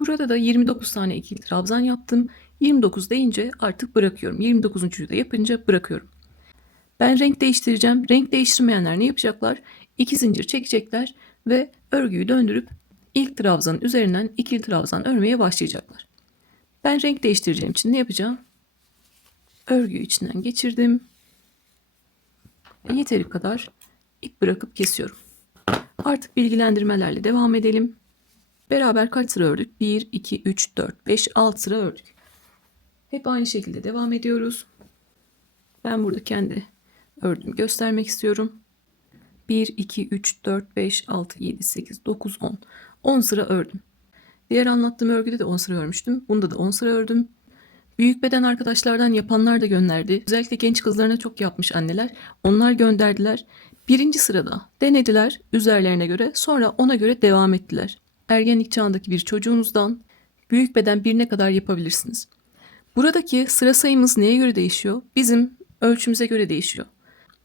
Burada da 29 tane ikili trabzan yaptım. 29 deyince artık bırakıyorum. 29'uncuyu da yapınca bırakıyorum. Ben renk değiştireceğim. Renk değiştirmeyenler ne yapacaklar? 2 zincir çekecekler ve örgüyü döndürüp ilk trabzanın üzerinden ikili trabzan örmeye başlayacaklar. Ben renk değiştireceğim için ne yapacağım? Örgüyü içinden geçirdim. Yeteri kadar ip bırakıp kesiyorum. Artık bilgilendirmelerle devam edelim. Beraber kaç sıra ördük? 1, 2, 3, 4, 5, 6 sıra ördük. Hep aynı şekilde devam ediyoruz. Ben burada kendi ördüğümü göstermek istiyorum. 1, 2, 3, 4, 5, 6, 7, 8, 9, 10. 10 sıra ördüm. Diğer anlattığım örgüde de 10 sıra örmüştüm. Bunda da 10 sıra ördüm. Büyük beden arkadaşlardan yapanlar da gönderdi. Özellikle genç kızlarına çok yapmış anneler. Onlar gönderdiler. Birinci sırada denediler üzerlerine göre. Sonra ona göre devam ettiler. Ergenlik çağındaki bir çocuğunuzdan büyük beden birine kadar yapabilirsiniz. Buradaki sıra sayımız neye göre değişiyor? Bizim ölçümüze göre değişiyor.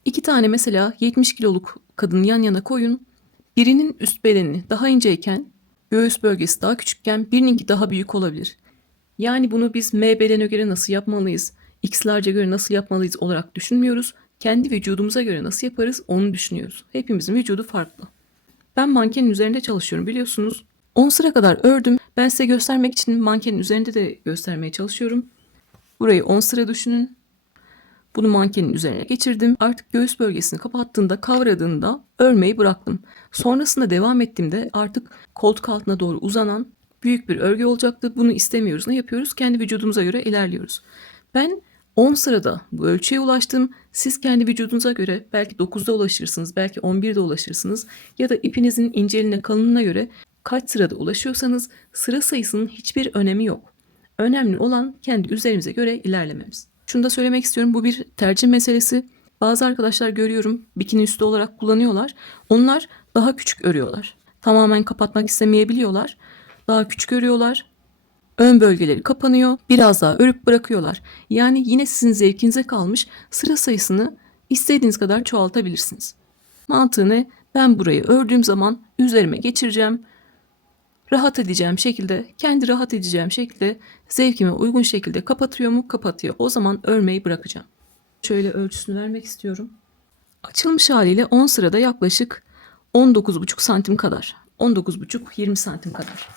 2 tane mesela 70 kiloluk kadın yan yana koyun. Birinin üst bedeni daha inceyken, göğüs bölgesi daha küçükken birininki daha büyük olabilir. Yani bunu biz M bedene göre nasıl yapmalıyız, X'lerce göre nasıl yapmalıyız olarak düşünmüyoruz. Kendi vücudumuza göre nasıl yaparız onu düşünüyoruz. Hepimizin vücudu farklı. Ben mankenin üzerinde çalışıyorum biliyorsunuz. 10 sıra kadar ördüm. Ben size göstermek için mankenin üzerinde de göstermeye çalışıyorum. Burayı 10 sıra düşünün. Bunu mankenin üzerine geçirdim. Artık göğüs bölgesini kapattığında, kavradığında örmeyi bıraktım. Sonrasında devam ettiğimde artık koltuk altına doğru uzanan büyük bir örgü olacaktı. Bunu istemiyoruz. Ne yapıyoruz? Kendi vücudumuza göre ilerliyoruz. Ben 10 sırada bu ölçüye ulaştım. Siz kendi vücudunuza göre belki 9'da ulaşırsınız, belki 11'de ulaşırsınız ya da ipinizin inceliğine, kalınlığına göre kaç sırada ulaşıyorsanız sıra sayısının hiçbir önemi yok. Önemli olan kendi üzerimize göre ilerlememiz. Şunu da söylemek istiyorum. Bu bir tercih meselesi. Bazı arkadaşlar görüyorum bikini üstü olarak kullanıyorlar. Onlar daha küçük örüyorlar. Tamamen kapatmak istemeyebiliyorlar. Daha küçük örüyorlar. Ön bölgeleri kapanıyor. Biraz daha örüp bırakıyorlar. Yani yine sizin zevkinize kalmış sıra sayısını istediğiniz kadar çoğaltabilirsiniz. Mantığı ne? Ben burayı ördüğüm zaman üzerime geçireceğim. Rahat edeceğim şekilde, kendi rahat edeceğim şekilde, zevkime uygun şekilde kapatıyor mu? Kapatıyor. O zaman örmeyi bırakacağım. Şöyle ölçüsünü vermek istiyorum. Açılmış haliyle 10 sırada yaklaşık 19,5 santim kadar. 19,5-20 santim kadar.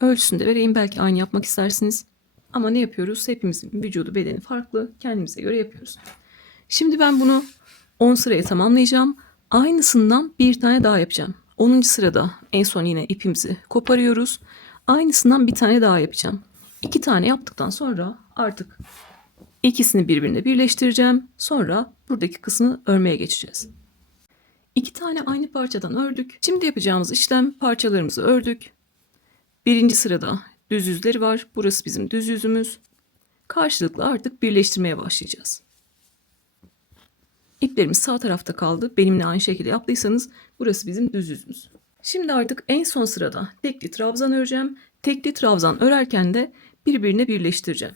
Ölçüsünü de vereyim, belki aynı yapmak istersiniz. Ama ne yapıyoruz? Hepimizin vücudu, bedeni farklı. Kendimize göre yapıyoruz. Şimdi ben bunu 10 sıraya tamamlayacağım. Aynısından bir tane daha yapacağım. 10. sırada en son yine ipimizi koparıyoruz. Aynısından bir tane daha yapacağım. 2 tane yaptıktan sonra artık ikisini birbirine birleştireceğim. Sonra buradaki kısmı örmeye geçeceğiz. 2 tane aynı parçadan ördük. Şimdi yapacağımız işlem, parçalarımızı ördük. 1. sırada düz yüzleri var. Burası bizim düz yüzümüz. Karşılıklı artık birleştirmeye başlayacağız. İplerimiz sağ tarafta kaldı. Benimle aynı şekilde yaptıysanız burası bizim düz yüzümüz. Şimdi artık en son sırada tekli trabzan öreceğim. Tekli trabzan örerken de birbirine birleştireceğim.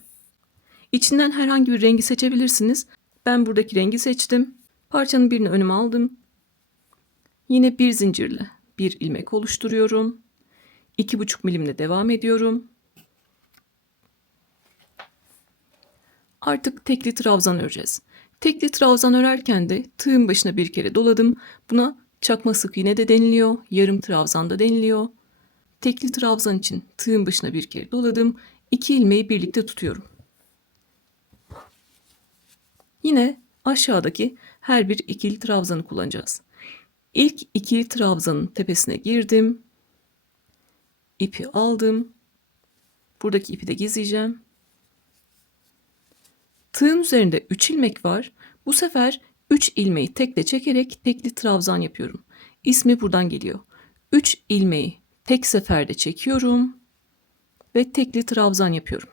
İçinden herhangi bir rengi seçebilirsiniz. Ben buradaki rengi seçtim. Parçanın birini önüme aldım. Yine bir zincirle bir ilmek oluşturuyorum. 2,5 milimle devam ediyorum. Artık tekli trabzan öreceğiz. Tekli trabzan örerken de tığın başına bir kere doladım. Buna çakma sık iğne de deniliyor, yarım trabzan da deniliyor. Tekli trabzan için tığın başına bir kere doladım. 2 ilmeği birlikte tutuyorum. Yine aşağıdaki her bir ikili trabzanı kullanacağız. İlk ikili trabzanın tepesine girdim. İpi aldım. Buradaki ipi de gizleyeceğim. Tığın üzerinde 3 ilmek var. Bu sefer 3 ilmeği tekle çekerek tekli trabzan yapıyorum. İsmi buradan geliyor. 3 ilmeği tek seferde çekiyorum ve tekli trabzan yapıyorum.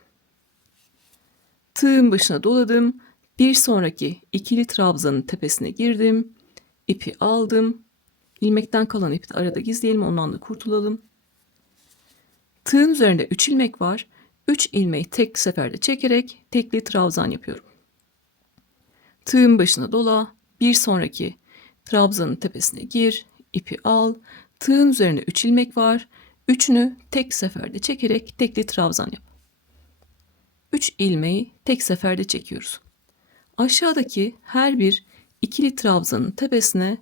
Tığın başına doladım. Bir sonraki ikili trabzanın tepesine girdim. İpi aldım. İlmekten kalan ipi de arada gizleyelim, ondan da kurtulalım. Tığın üzerinde 3 ilmek var. 3 ilmeği tek seferde çekerek tekli trabzan yapıyorum. Tığın başına dola, bir sonraki trabzanın tepesine gir, ipi al. Tığın üzerine 3 ilmek var. 3'ünü tek seferde çekerek tekli trabzan yap. 3 ilmeği tek seferde çekiyoruz. Aşağıdaki her bir ikili trabzanın tepesine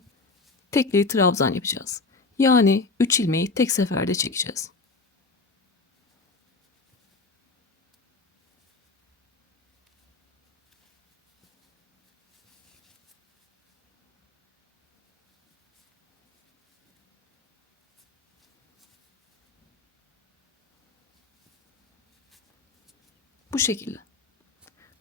tekli trabzan yapacağız. Yani 3 ilmeği tek seferde çekeceğiz. Bu şekilde.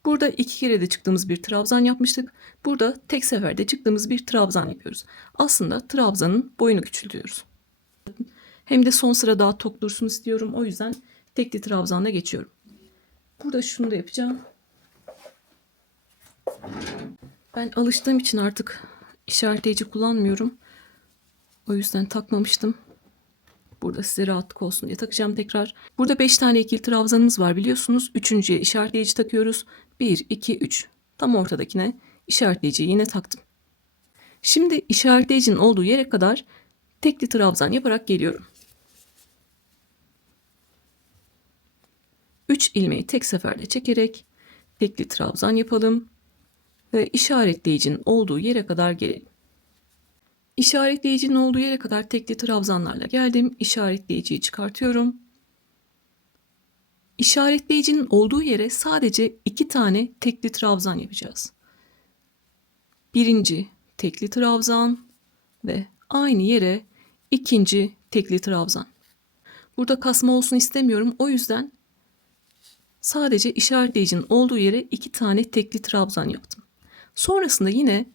Burada 2 kere de çıktığımız bir trabzan yapmıştık. Burada tek seferde çıktığımız bir trabzan yapıyoruz. Aslında trabzanın boyunu küçültüyoruz. Hem de son sıra daha tok dursun istiyorum. O yüzden tekli trabzanla geçiyorum. Burada şunu da yapacağım. Ben alıştığım için artık işaretleyici kullanmıyorum. O yüzden takmamıştım. Burada size rahatlık olsun diye takacağım tekrar. Burada 5 tane ikili trabzanımız var biliyorsunuz. Üçüncüye işaretleyici takıyoruz. 1, 2, 3. Tam ortadakine işaretleyiciyi yine taktım. Şimdi işaretleyicinin olduğu yere kadar tekli trabzan yaparak geliyorum. 3 ilmeği tek seferde çekerek tekli trabzan yapalım ve işaretleyicinin olduğu yere kadar gelelim. İşaretleyicinin olduğu yere kadar tekli trabzanlarla geldim. İşaretleyiciyi çıkartıyorum. İşaretleyicinin olduğu yere sadece 2 tane tekli trabzan yapacağız. Birinci tekli trabzan ve aynı yere ikinci tekli trabzan. Burada kasma olsun istemiyorum. O yüzden sadece işaretleyicinin olduğu yere 2 tane tekli trabzan yaptım. Sonrasında yine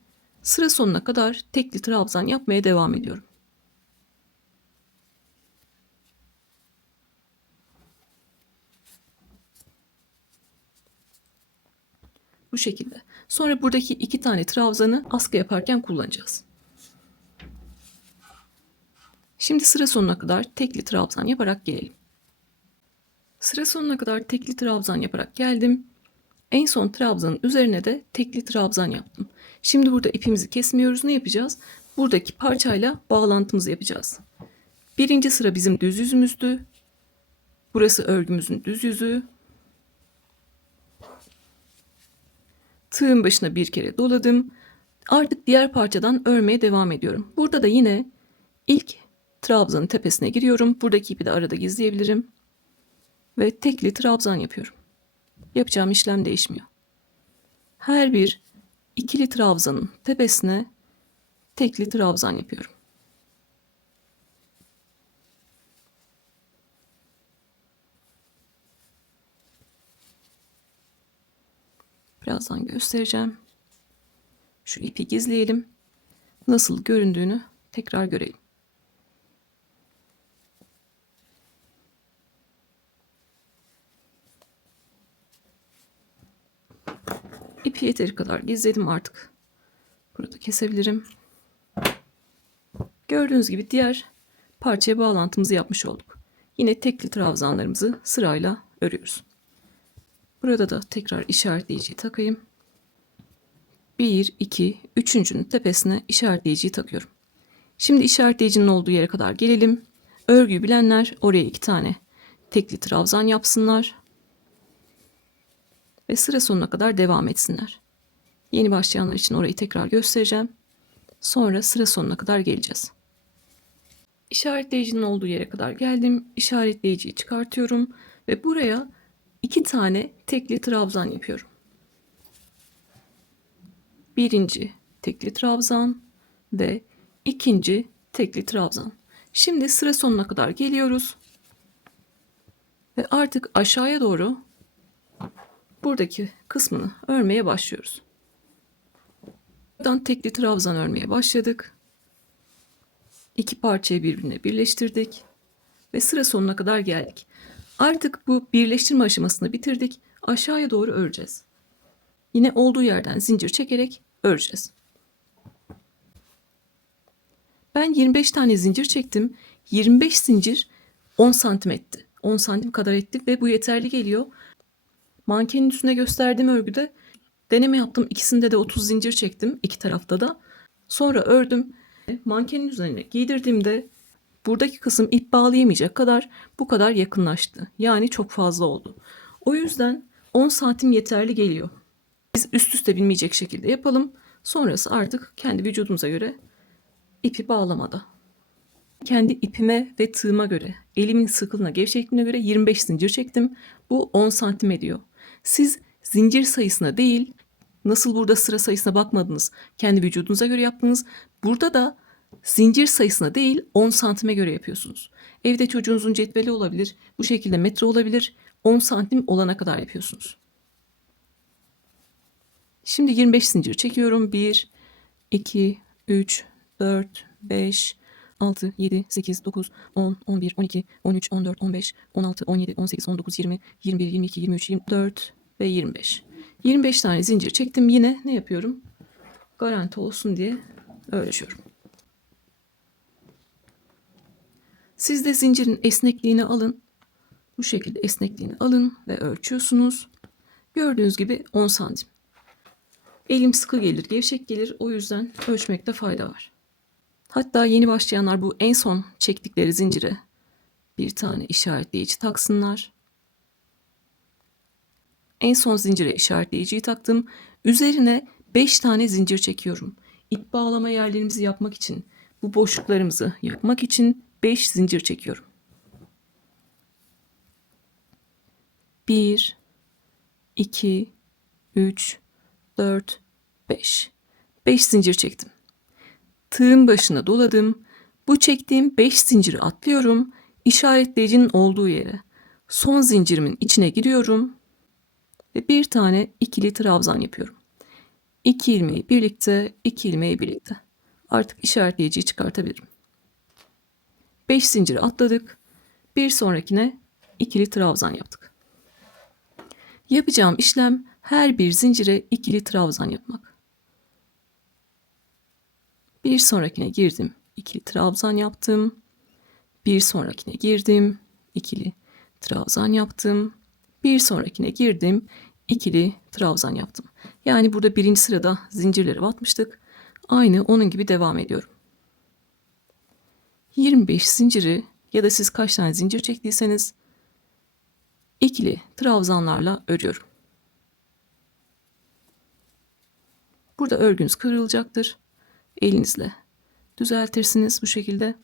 sıra sonuna kadar tekli trabzan yapmaya devam ediyorum. Bu şekilde. Sonra buradaki 2 tane trabzanı askı yaparken kullanacağız. Şimdi sıra sonuna kadar tekli trabzan yaparak gelelim. Sıra sonuna kadar tekli trabzan yaparak geldim. En son trabzanın üzerine de tekli trabzan yaptım. Şimdi burada ipimizi kesmiyoruz. Ne yapacağız? Buradaki parçayla bağlantımızı yapacağız. Birinci sıra bizim düz yüzümüzdü. Burası örgümüzün düz yüzü. Tığın başına bir kere doladım. Artık diğer parçadan örmeye devam ediyorum. Burada da yine ilk trabzanın tepesine giriyorum. Buradaki ipi de arada gizleyebilirim. Ve tekli trabzan yapıyorum. Yapacağım işlem değişmiyor. Her bir ikili trabzanın tepesine tekli trabzan yapıyorum. Birazdan göstereceğim. Şu ipi gizleyelim. Nasıl göründüğünü tekrar görelim. İpi yeteri kadar gizledim artık. Burada kesebilirim. Gördüğünüz gibi diğer parçaya bağlantımızı yapmış olduk. Yine tekli trabzanlarımızı sırayla örüyoruz. Burada da tekrar işaretleyiciyi takayım. 1, 2, 3.'ünün tepesine işaretleyiciyi takıyorum. Şimdi işaretleyicinin olduğu yere kadar gelelim. Örgüyü bilenler oraya 2 tane tekli trabzan yapsınlar. Ve sıra sonuna kadar devam etsinler. Yeni başlayanlar için orayı tekrar göstereceğim. Sonra sıra sonuna kadar geleceğiz. İşaretleyicinin olduğu yere kadar geldim. İşaretleyiciyi çıkartıyorum ve buraya 2 tane tekli trabzan yapıyorum. Birinci tekli trabzan ve ikinci tekli trabzan. Şimdi sıra sonuna kadar geliyoruz. Ve artık aşağıya doğru buradaki kısmını örmeye başlıyoruz. Buradan tekli trabzan örmeye başladık. İki parçayı birbirine birleştirdik ve sıra sonuna kadar geldik. Artık bu birleştirme aşamasını bitirdik. Aşağıya doğru öreceğiz. Yine olduğu yerden zincir çekerek öreceğiz. Ben 25 tane zincir çektim. 25 zincir 10 santim etti. 10 santim kadar etti ve bu yeterli geliyor. Mankenin üstüne gösterdiğim örgüde deneme yaptım. İkisinde de 30 zincir çektim. İki tarafta da. Sonra ördüm. Mankenin üzerine giydirdiğimde buradaki kısım ip bağlayamayacak kadar bu kadar yakınlaştı. Yani çok fazla oldu. O yüzden 10 santim yeterli geliyor. Biz üst üste binmeyecek şekilde yapalım. Sonrası artık kendi vücudumuza göre ipi bağlamada. Kendi ipime ve tığıma göre, elimin sıkılığına, gevşekliğine göre 25 zincir çektim. Bu 10 santim ediyor. Siz zincir sayısına değil, nasıl burada sıra sayısına bakmadınız, kendi vücudunuza göre yaptınız. Burada da zincir sayısına değil 10 santime göre yapıyorsunuz. Evde çocuğunuzun cetveli olabilir, bu şekilde metre olabilir. 10 santim olana kadar yapıyorsunuz. Şimdi 25 zincir çekiyorum. 1, 2, 3, 4, 5, 6, 7, 8, 9, 10, 11, 12, 13, 14, 15, 16, 17, 18, 19, 20, 21, 22, 23, 24 ve 25. 25 tane zincir çektim. Yine ne yapıyorum? Garanti olsun diye örüyorum. Siz de zincirin esnekliğini alın. Bu şekilde esnekliğini alın ve ölçüyorsunuz. Gördüğünüz gibi 10 santim. Elim sıkı gelir, gevşek gelir. O yüzden ölçmekte fayda var. Hatta yeni başlayanlar bu en son çektikleri zincire bir tane işaretleyici taksınlar. En son zincire işaretleyiciyi taktım. Üzerine 5 tane zincir çekiyorum. İp bağlama yerlerimizi yapmak için, bu boşluklarımızı yapmak için 5 zincir çekiyorum. 1, 2, 3, 4, 5. 5 zincir çektim. Tığın başına doladım. Bu çektiğim 5 zinciri atlıyorum. İşaretleyicinin olduğu yere. Son zincirimin içine giriyorum. Ve bir tane ikili trabzan yapıyorum. 2 ilmeği birlikte, 2 ilmeği birlikte. Artık işaretleyiciyi çıkartabilirim. 5 zinciri atladık. Bir sonrakine ikili trabzan yaptık. Yapacağım işlem her bir zincire ikili trabzan yapmak. Bir sonrakine girdim, ikili trabzan yaptım. Bir sonrakine girdim, ikili trabzan yaptım. Bir sonrakine girdim, ikili trabzan yaptım. Yani burada birinci sırada zincirleri batmıştık. Aynı onun gibi devam ediyorum. 25 zinciri ya da siz kaç tane zincir çektiyseniz ikili trabzanlarla örüyorum. Burada örgünüz kırılacaktır. Elinizle düzeltirsiniz bu şekilde.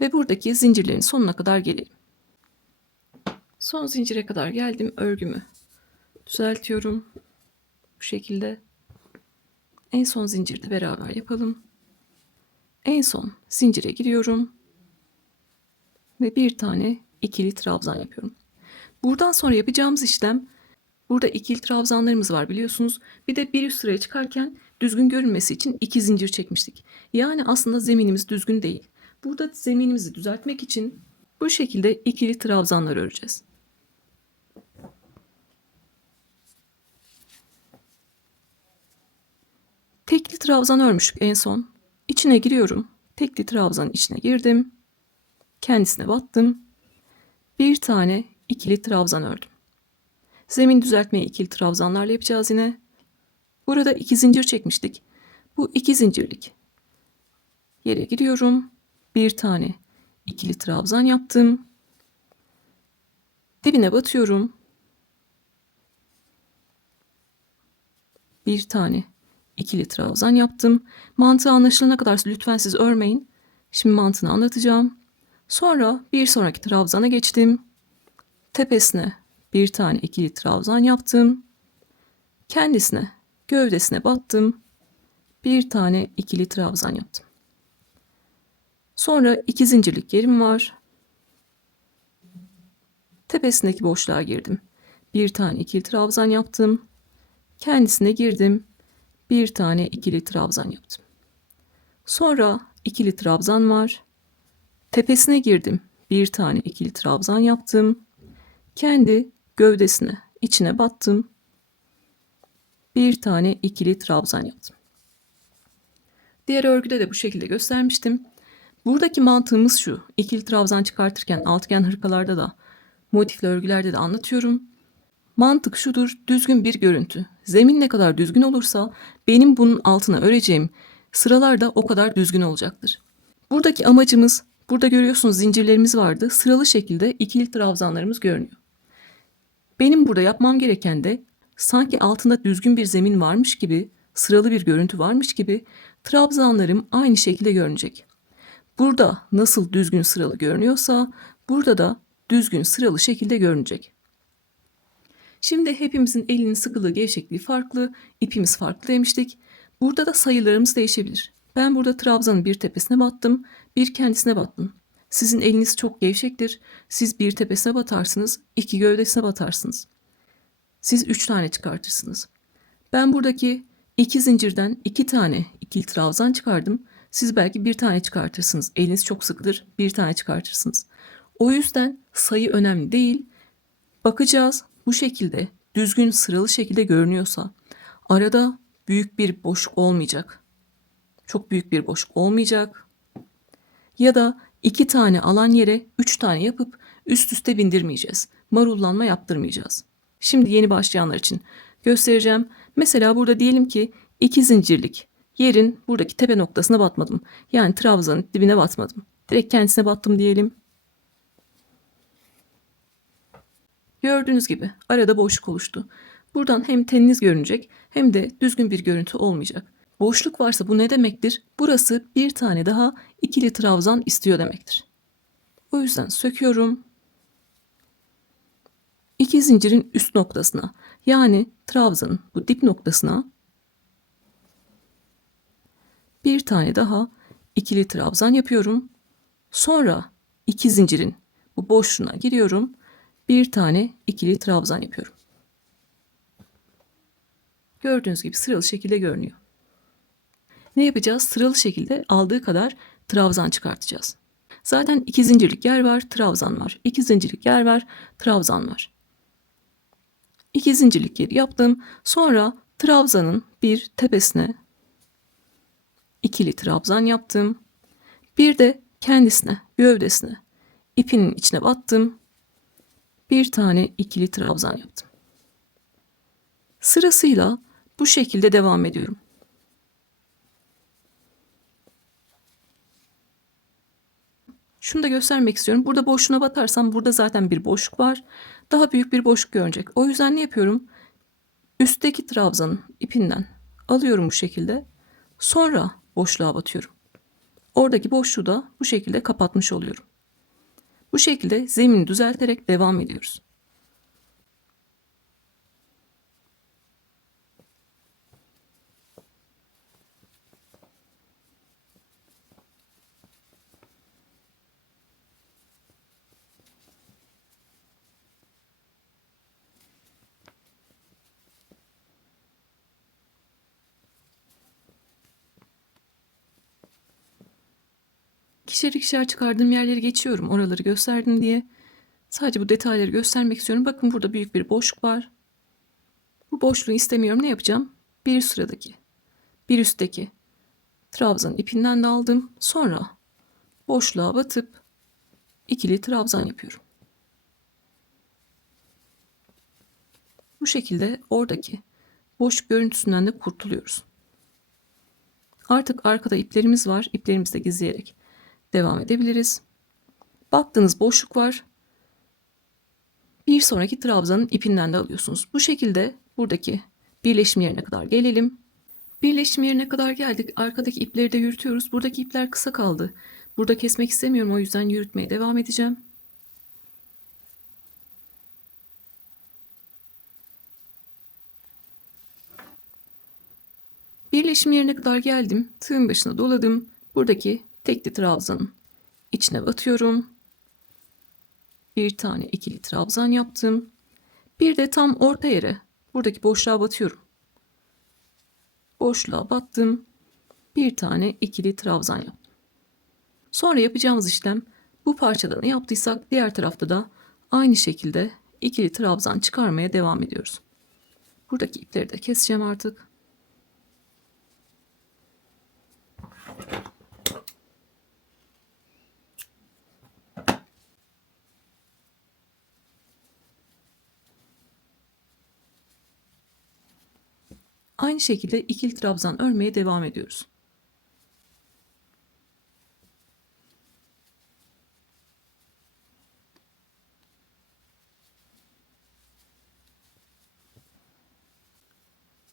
Ve buradaki zincirlerin sonuna kadar gelelim. Son zincire kadar geldim. Örgümü düzeltiyorum. Bu şekilde. En son zincirde beraber yapalım. En son zincire giriyorum. Ve bir tane ikili trabzan yapıyorum. Buradan sonra yapacağımız işlem, burada ikili trabzanlarımız var biliyorsunuz. Bir de bir üst sıraya çıkarken düzgün görünmesi için 2 zincir çekmiştik. Yani aslında zeminimiz düzgün değil. Burada zeminimizi düzeltmek için bu şekilde ikili trabzanlar öreceğiz. Tekli trabzan örmüştük en son. İçine giriyorum. Tekli trabzanın içine girdim. Kendisine battım. Bir tane ikili trabzan ördüm. Zemin düzeltmeyi ikili trabzanlarla yapacağız yine. Burada 2 zincir çekmiştik. Bu 2 zincirlik yere giriyorum. Bir tane ikili trabzan yaptım. Dibine batıyorum. Bir tane ikili trabzan yaptım. Mantığı anlaşılana kadar lütfen siz örmeyin. Şimdi mantığını anlatacağım. Sonra bir sonraki trabzana geçtim. Tepesine bir tane ikili trabzan yaptım. Kendisine, gövdesine battım. Bir tane ikili trabzan yaptım. Sonra 2 zincirlik yerim var. Tepesindeki boşluğa girdim. Bir tane ikili trabzan yaptım. Kendisine girdim. Bir tane ikili trabzan yaptım. Sonra ikili trabzan var. Tepesine girdim. Bir tane ikili trabzan yaptım. Kendi gövdesine, içine battım. Bir tane ikili trabzan yaptım. Diğer örgüde de bu şekilde göstermiştim. Buradaki mantığımız şu. İkili trabzan çıkartırken altıgen hırkalarda da, motifli örgülerde de anlatıyorum. Mantık şudur: düzgün bir görüntü. Zemin ne kadar düzgün olursa benim bunun altına öreceğim sıralar da o kadar düzgün olacaktır. Buradaki amacımız, burada görüyorsunuz zincirlerimiz vardı. Sıralı şekilde ikili trabzanlarımız görünüyor. Benim burada yapmam gereken de sanki altında düzgün bir zemin varmış gibi, sıralı bir görüntü varmış gibi trabzanlarım aynı şekilde görünecek. Burada nasıl düzgün sıralı görünüyorsa burada da düzgün sıralı şekilde görünecek. Şimdi hepimizin elinin sıkılığı, gevşekliği farklı, ipimiz farklı demiştik. Burada da sayılarımız değişebilir. Ben burada trabzanın bir tepesine battım, bir kendisine battım. Sizin eliniz çok gevşektir. Siz bir tepesine batarsınız, 2 gövdesine batarsınız. Siz 3 tane çıkartırsınız. Ben buradaki 2 zincirden 2 tane ikili trabzan çıkardım. Siz belki bir tane çıkartırsınız. Eliniz çok sıkıdır, bir tane çıkartırsınız. O yüzden sayı önemli değil. Bakacağız, bu şekilde düzgün sıralı şekilde görünüyorsa arada büyük bir boşluk olmayacak. Çok büyük bir boşluk olmayacak. Ya da 2 tane alan yere 3 tane yapıp üst üste bindirmeyeceğiz. Marullanma yaptırmayacağız. Şimdi yeni başlayanlar için göstereceğim. Mesela burada diyelim ki 2 zincirlik yerin buradaki tepe noktasına batmadım. Yani trabzanın dibine batmadım. Direkt kendisine battım diyelim. Gördüğünüz gibi arada boşluk oluştu. Buradan hem teniniz görünecek hem de düzgün bir görüntü olmayacak. Boşluk varsa bu ne demektir? Burası bir tane daha ikili trabzan istiyor demektir. O yüzden söküyorum. 2 zincirin üst noktasına, yani trabzanın bu dip noktasına bir tane daha ikili trabzan yapıyorum. Sonra 2 zincirin bu boşluğuna giriyorum. Bir tane ikili trabzan yapıyorum. Gördüğünüz gibi sıralı şekilde görünüyor. Ne yapacağız? Sıralı şekilde aldığı kadar trabzan çıkartacağız. Zaten 2 zincirlik yer var, trabzan var. 2 zincirlik yer var, trabzan var. 2 zincirlik yeri yaptım. Sonra trabzanın bir tepesine ikili trabzan yaptım. Bir de kendisine, gövdesine, ipinin içine battım. Bir tane ikili trabzan yaptım. Sırasıyla bu şekilde devam ediyorum. Şunu da göstermek istiyorum. Burada boşluğuna batarsam burada zaten bir boşluk var. Daha büyük bir boşluk görünecek. O yüzden ne yapıyorum? Üstteki trabzanın ipinden alıyorum bu şekilde. Sonra boşluğa batıyorum. Oradaki boşluğu da bu şekilde kapatmış oluyorum. Bu şekilde zemini düzelterek devam ediyoruz. İkişer ikişer çıkardığım yerleri geçiyorum. Oraları gösterdim diye. Sadece bu detayları göstermek istiyorum. Bakın burada büyük bir boşluk var. Bu boşluğu istemiyorum. Ne yapacağım? Bir sıradaki, bir üstteki trabzan ipinden de aldım. Sonra boşluğa batıp ikili trabzan yapıyorum. Bu şekilde oradaki boşluk görüntüsünden de kurtuluyoruz. Artık arkada iplerimiz var. İplerimizi de gizleyerek devam edebiliriz. Baktığınız boşluk var. Bir sonraki trabzanın ipinden de alıyorsunuz. Bu şekilde buradaki birleşim yerine kadar gelelim. Birleşim yerine kadar geldik. Arkadaki ipleri de yürütüyoruz. Buradaki ipler kısa kaldı. Burada kesmek istemiyorum. O yüzden yürütmeye devam edeceğim. Birleşim yerine kadar geldim. Tığın başına doladım. Buradaki tekli trabzanın içine batıyorum. Bir tane ikili trabzan yaptım. Bir de tam orta yere buradaki boşluğa batıyorum. Boşluğa battım. Bir tane ikili trabzan yaptım. Sonra yapacağımız işlem, bu parçada ne yaptıysak diğer tarafta da aynı şekilde ikili trabzan çıkarmaya devam ediyoruz. Buradaki ipleri de keseceğim artık. Aynı şekilde ikili trabzan örmeye devam ediyoruz.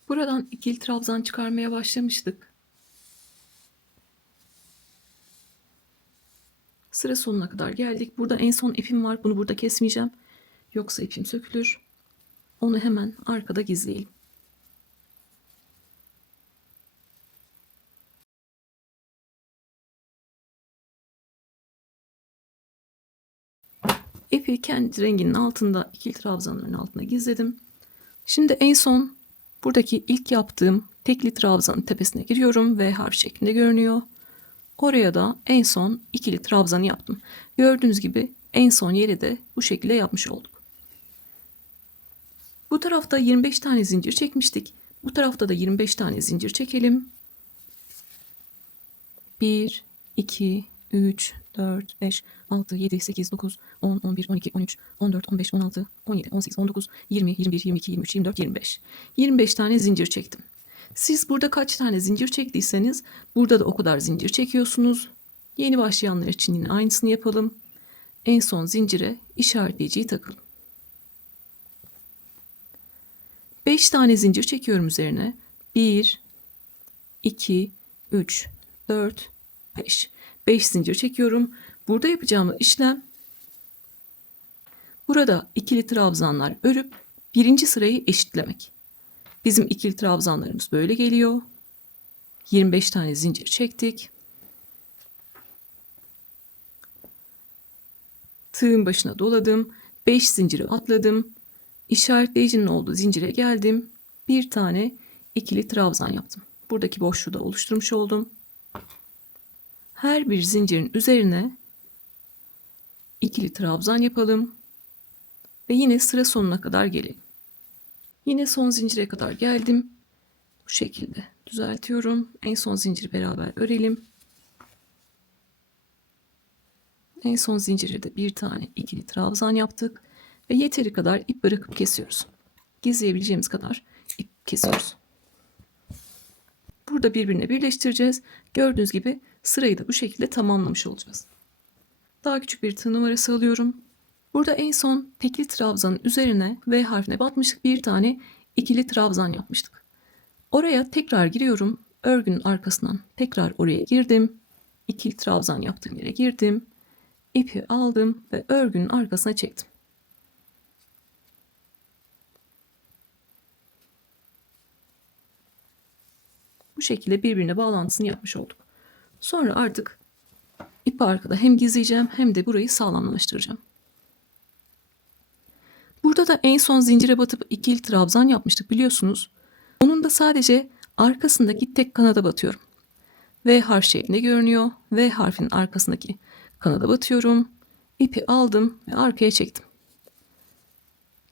Buradan ikili trabzan çıkarmaya başlamıştık. Sıra sonuna kadar geldik. Burada en son ipim var. Bunu burada kesmeyeceğim. Yoksa ipim sökülür. Onu hemen arkada gizleyelim. İpi kendi renginin altında, ikili trabzanların altına gizledim. Şimdi en son buradaki ilk yaptığım tekli trabzanın tepesine giriyorum. V harf şeklinde görünüyor. Oraya da en son ikili trabzanı yaptım. Gördüğünüz gibi en son yeri de bu şekilde yapmış olduk. Bu tarafta 25 tane zincir çekmiştik. Bu tarafta da 25 tane zincir çekelim. 1, 2, 3, 4, 5, 6, 7, 8, 9, 10, 11, 12, 13, 14, 15, 16, 17, 18, 19, 20, 21, 22, 23, 24, 25. 25 tane zincir çektim. Siz burada kaç tane zincir çektiyseniz burada da o kadar zincir çekiyorsunuz. Yeni başlayanlar için yine aynısını yapalım. En son zincire işaretleyiciyi takalım. 5 tane zincir çekiyorum üzerine. 1, 2, 3, 4, 5. 5 zincir çekiyorum. Burada yapacağım işlem, burada ikili trabzanlar örüp birinci sırayı eşitlemek. Bizim ikili trabzanlarımız böyle geliyor. 25 tane zincir çektik. Tığın başına doladım. 5 zinciri atladım. İşaretleyicinin olduğu zincire geldim. Bir tane ikili trabzan yaptım. Buradaki boşluğu da oluşturmuş oldum. Her bir zincirin üzerine ikili trabzan yapalım. Ve yine sıra sonuna kadar gelelim. Yine son zincire kadar geldim. Bu şekilde düzeltiyorum. En son zinciri beraber örelim. En son zinciri de bir tane ikili trabzan yaptık. Ve yeteri kadar ip bırakıp kesiyoruz. Gizleyebileceğimiz kadar ip kesiyoruz. Burada birbirine birleştireceğiz. Gördüğünüz gibi sırayı da bu şekilde tamamlamış olacağız. Daha küçük bir tığ numarası alıyorum. Burada en son tekli trabzanın üzerine V harfine batmıştık. Bir tane ikili trabzan yapmıştık. Oraya tekrar giriyorum. Örgünün arkasından tekrar oraya girdim. İkili trabzan yaptığım yere girdim. İpi aldım ve örgünün arkasına çektim. Bu şekilde birbirine bağlantısını yapmış olduk. Sonra artık ipi arkada hem gizleyeceğim hem de burayı sağlamlaştıracağım. Burada da en son zincire batıp ikili trabzan yapmıştık biliyorsunuz. Onun da sadece arkasındaki tek kanada batıyorum. V harf şeklinde görünüyor. V harfinin arkasındaki kanada batıyorum. İpi aldım ve arkaya çektim.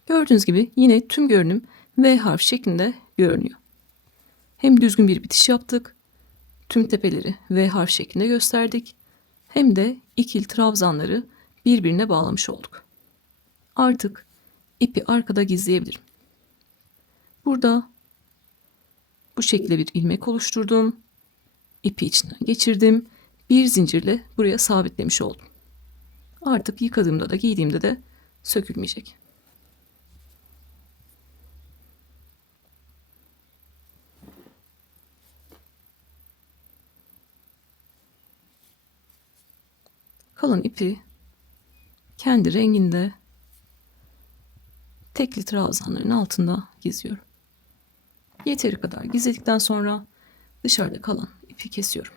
Gördüğünüz gibi yine tüm görünüm V harf şeklinde görünüyor. Hem düzgün bir bitiş yaptık. Tüm tepeleri V harf şeklinde gösterdik. Hem de ikili trabzanları birbirine bağlamış olduk. Artık ipi arkada gizleyebilirim. Burada bu şekilde bir ilmek oluşturdum. İpi içinden geçirdim. Bir zincirle buraya sabitlemiş oldum. Artık yıkadığımda da giydiğimde de sökülmeyecek. Kalan ipi kendi renginde tekli trabzanların altında gizliyorum. Yeteri kadar gizledikten sonra dışarıda kalan ipi kesiyorum.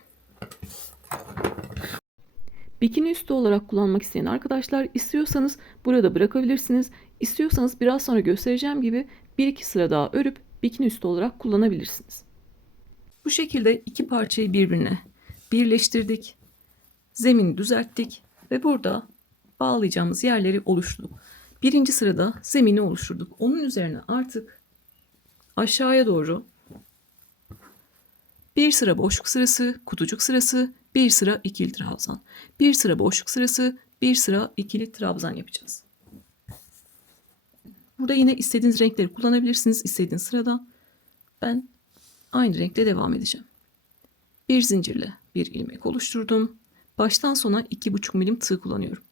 Bikini üstü olarak kullanmak isteyen arkadaşlar istiyorsanız burada bırakabilirsiniz. İstiyorsanız biraz sonra göstereceğim gibi 1-2 sıra daha örüp bikini üstü olarak kullanabilirsiniz. Bu şekilde iki parçayı birbirine birleştirdik. Zemini düzelttik ve burada bağlayacağımız yerleri oluşturduk. Birinci sırada zemini oluşturduk. Onun üzerine artık aşağıya doğru bir sıra boşluk sırası, kutucuk sırası, bir sıra ikili trabzan. Bir sıra boşluk sırası, bir sıra ikili trabzan yapacağız. Burada yine istediğiniz renkleri kullanabilirsiniz istediğiniz sırada. Ben aynı renkle devam edeceğim. Bir zincirle bir ilmek oluşturdum. Baştan sona 2,5 milim tığ kullanıyorum.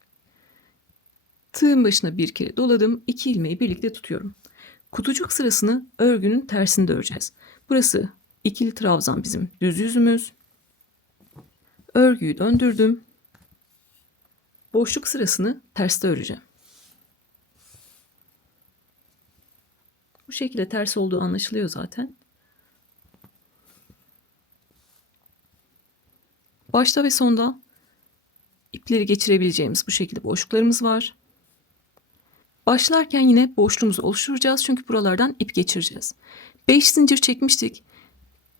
Tığın başına bir kere doladım. 2 ilmeği birlikte tutuyorum. Kutucuk sırasını örgünün tersinde öreceğiz. Burası ikili trabzan bizim düz yüzümüz. Örgüyü döndürdüm. Boşluk sırasını terste öreceğim. Bu şekilde ters olduğu anlaşılıyor zaten. Başta ve sonda ipleri geçirebileceğimiz bu şekilde boşluklarımız var. Başlarken yine boşluğumuzu oluşturacağız çünkü buralardan ip geçireceğiz. 5 zincir çekmiştik.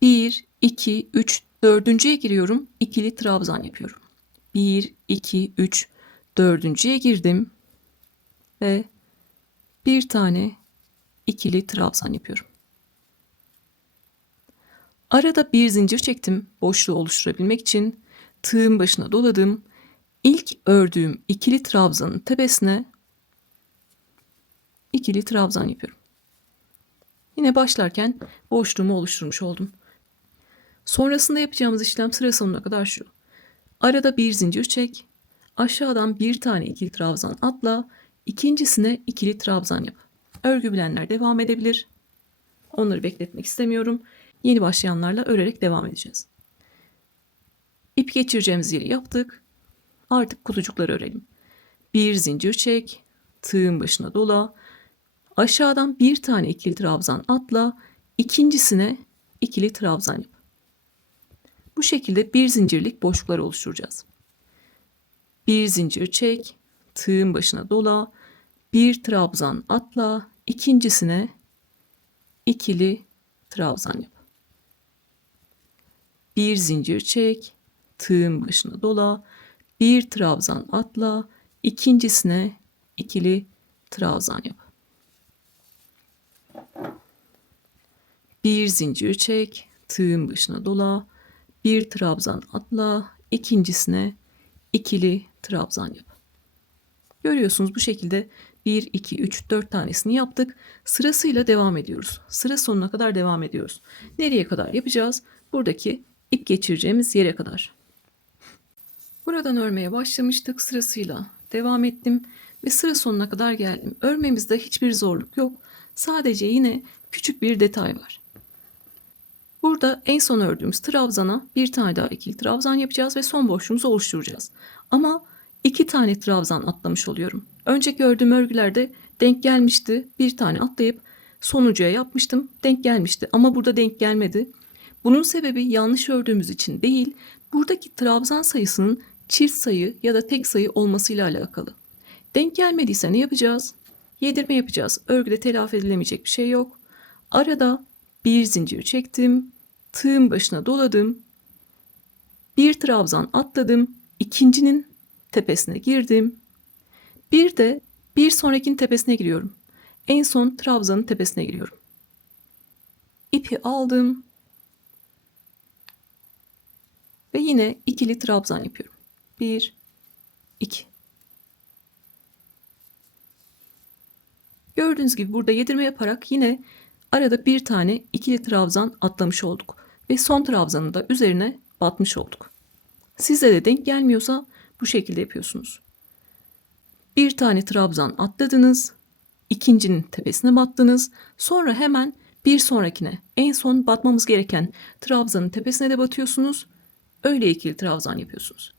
1, 2, 3, dördüncüye giriyorum. İkili trabzan yapıyorum. 1, 2, 3, dördüncüye girdim. Ve bir tane ikili trabzan yapıyorum. Arada bir zincir çektim boşluğu oluşturabilmek için. Tığın başına doladım. İlk ördüğüm ikili trabzanın tepesine ikili trabzan yapıyorum. Yine başlarken boşluğumu oluşturmuş oldum. Sonrasında yapacağımız işlem sıra sonuna kadar şu. Arada bir zincir çek. Aşağıdan bir tane ikili trabzan atla. İkincisine ikili trabzan yap. Örgü bilenler devam edebilir. Onları bekletmek istemiyorum. Yeni başlayanlarla örerek devam edeceğiz. İp geçireceğimiz yeri yaptık. Artık kutucukları örelim. Bir zincir çek. Tığın başına dola. Aşağıdan bir tane ikili trabzan atla. İkincisine ikili trabzan yap. Bu şekilde bir zincirlik boşluklar oluşturacağız. Bir zincir çek. Tığın başına dola. Bir trabzan atla. İkincisine ikili trabzan yap. Bir zincir çek. Tığın başına dola. Bir trabzan atla. İkincisine ikili trabzan yap. Bir zincir çek. Tığın başına dola. Bir trabzan atla. İkincisine ikili trabzan yap. Görüyorsunuz bu şekilde 1, 2, 3, 4 tanesini yaptık. Sırasıyla devam ediyoruz. Sıra sonuna kadar devam ediyoruz. Nereye kadar yapacağız? Buradaki ip geçireceğimiz yere kadar. Buradan örmeye başlamıştık. Sırasıyla devam ettim ve sıra sonuna kadar geldim. Örmemizde hiçbir zorluk yok. Sadece yine küçük bir detay var. Burada en son ördüğümüz trabzana bir tane daha ikili trabzan yapacağız ve son boşluğumuzu oluşturacağız. Ama 2 tane trabzan atlamış oluyorum. Önceki ördüğüm örgülerde denk gelmişti. Bir tane atlayıp sonuncuya yapmıştım. Denk gelmişti ama burada denk gelmedi. Bunun sebebi yanlış ördüğümüz için değil, buradaki trabzan sayısının çift sayı ya da tek sayı olmasıyla alakalı. Denk gelmediyse ne yapacağız? Yedirme yapacağız. Örgüde telafi edilemeyecek bir şey yok. Arada bir zincir çektim. Tığın başına doladım. Bir trabzan atladım. İkincinin tepesine girdim. Bir de bir sonrakinin tepesine giriyorum. En son trabzanın tepesine giriyorum. İpi aldım. Ve yine ikili trabzan yapıyorum. 1, 2. Gördüğünüz gibi burada yedirme yaparak yine arada bir tane ikili trabzan atlamış olduk. Ve son trabzanı da üzerine batmış olduk. Size de denk gelmiyorsa bu şekilde yapıyorsunuz. Bir tane trabzan atladınız. İkincinin tepesine battınız. Sonra hemen bir sonrakine, en son batmamız gereken trabzanın tepesine de batıyorsunuz. Öyle ikili trabzan yapıyorsunuz.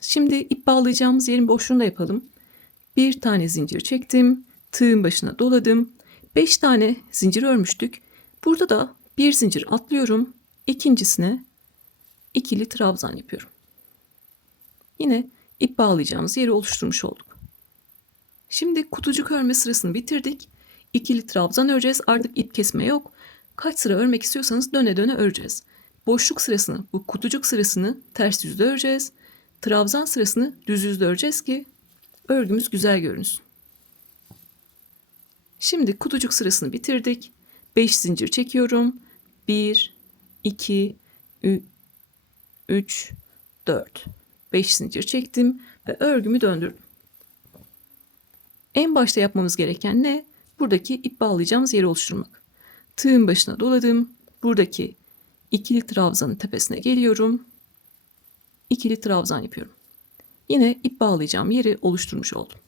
Şimdi ip bağlayacağımız yerin boşluğunu da yapalım. Bir tane zincir çektim. Tığın başına doladım. 5 tane zincir örmüştük. Burada da bir zincir atlıyorum. İkincisine ikili trabzan yapıyorum. Yine ip bağlayacağımız yeri oluşturmuş olduk. Şimdi kutucuk örme sırasını bitirdik. İkili trabzan öreceğiz. Artık ip kesme yok. Kaç sıra örmek istiyorsanız döne döne öreceğiz. Boşluk sırasını, bu kutucuk sırasını ters yüzde öreceğiz. Trabzan sırasını düz yüzde öreceğiz ki örgümüz güzel görünsün. Şimdi kutucuk sırasını bitirdik. 5 zincir çekiyorum. 1, 2, 3, 4. 5 zincir çektim ve örgümü döndürdüm. En başta yapmamız gereken ne? Buradaki ip bağlayacağımız yeri oluşturmak. Tığın başına doladım. Buradaki ikili trabzanın tepesine geliyorum. İkili trabzan yapıyorum. Yine ip bağlayacağım yeri oluşturmuş oldum.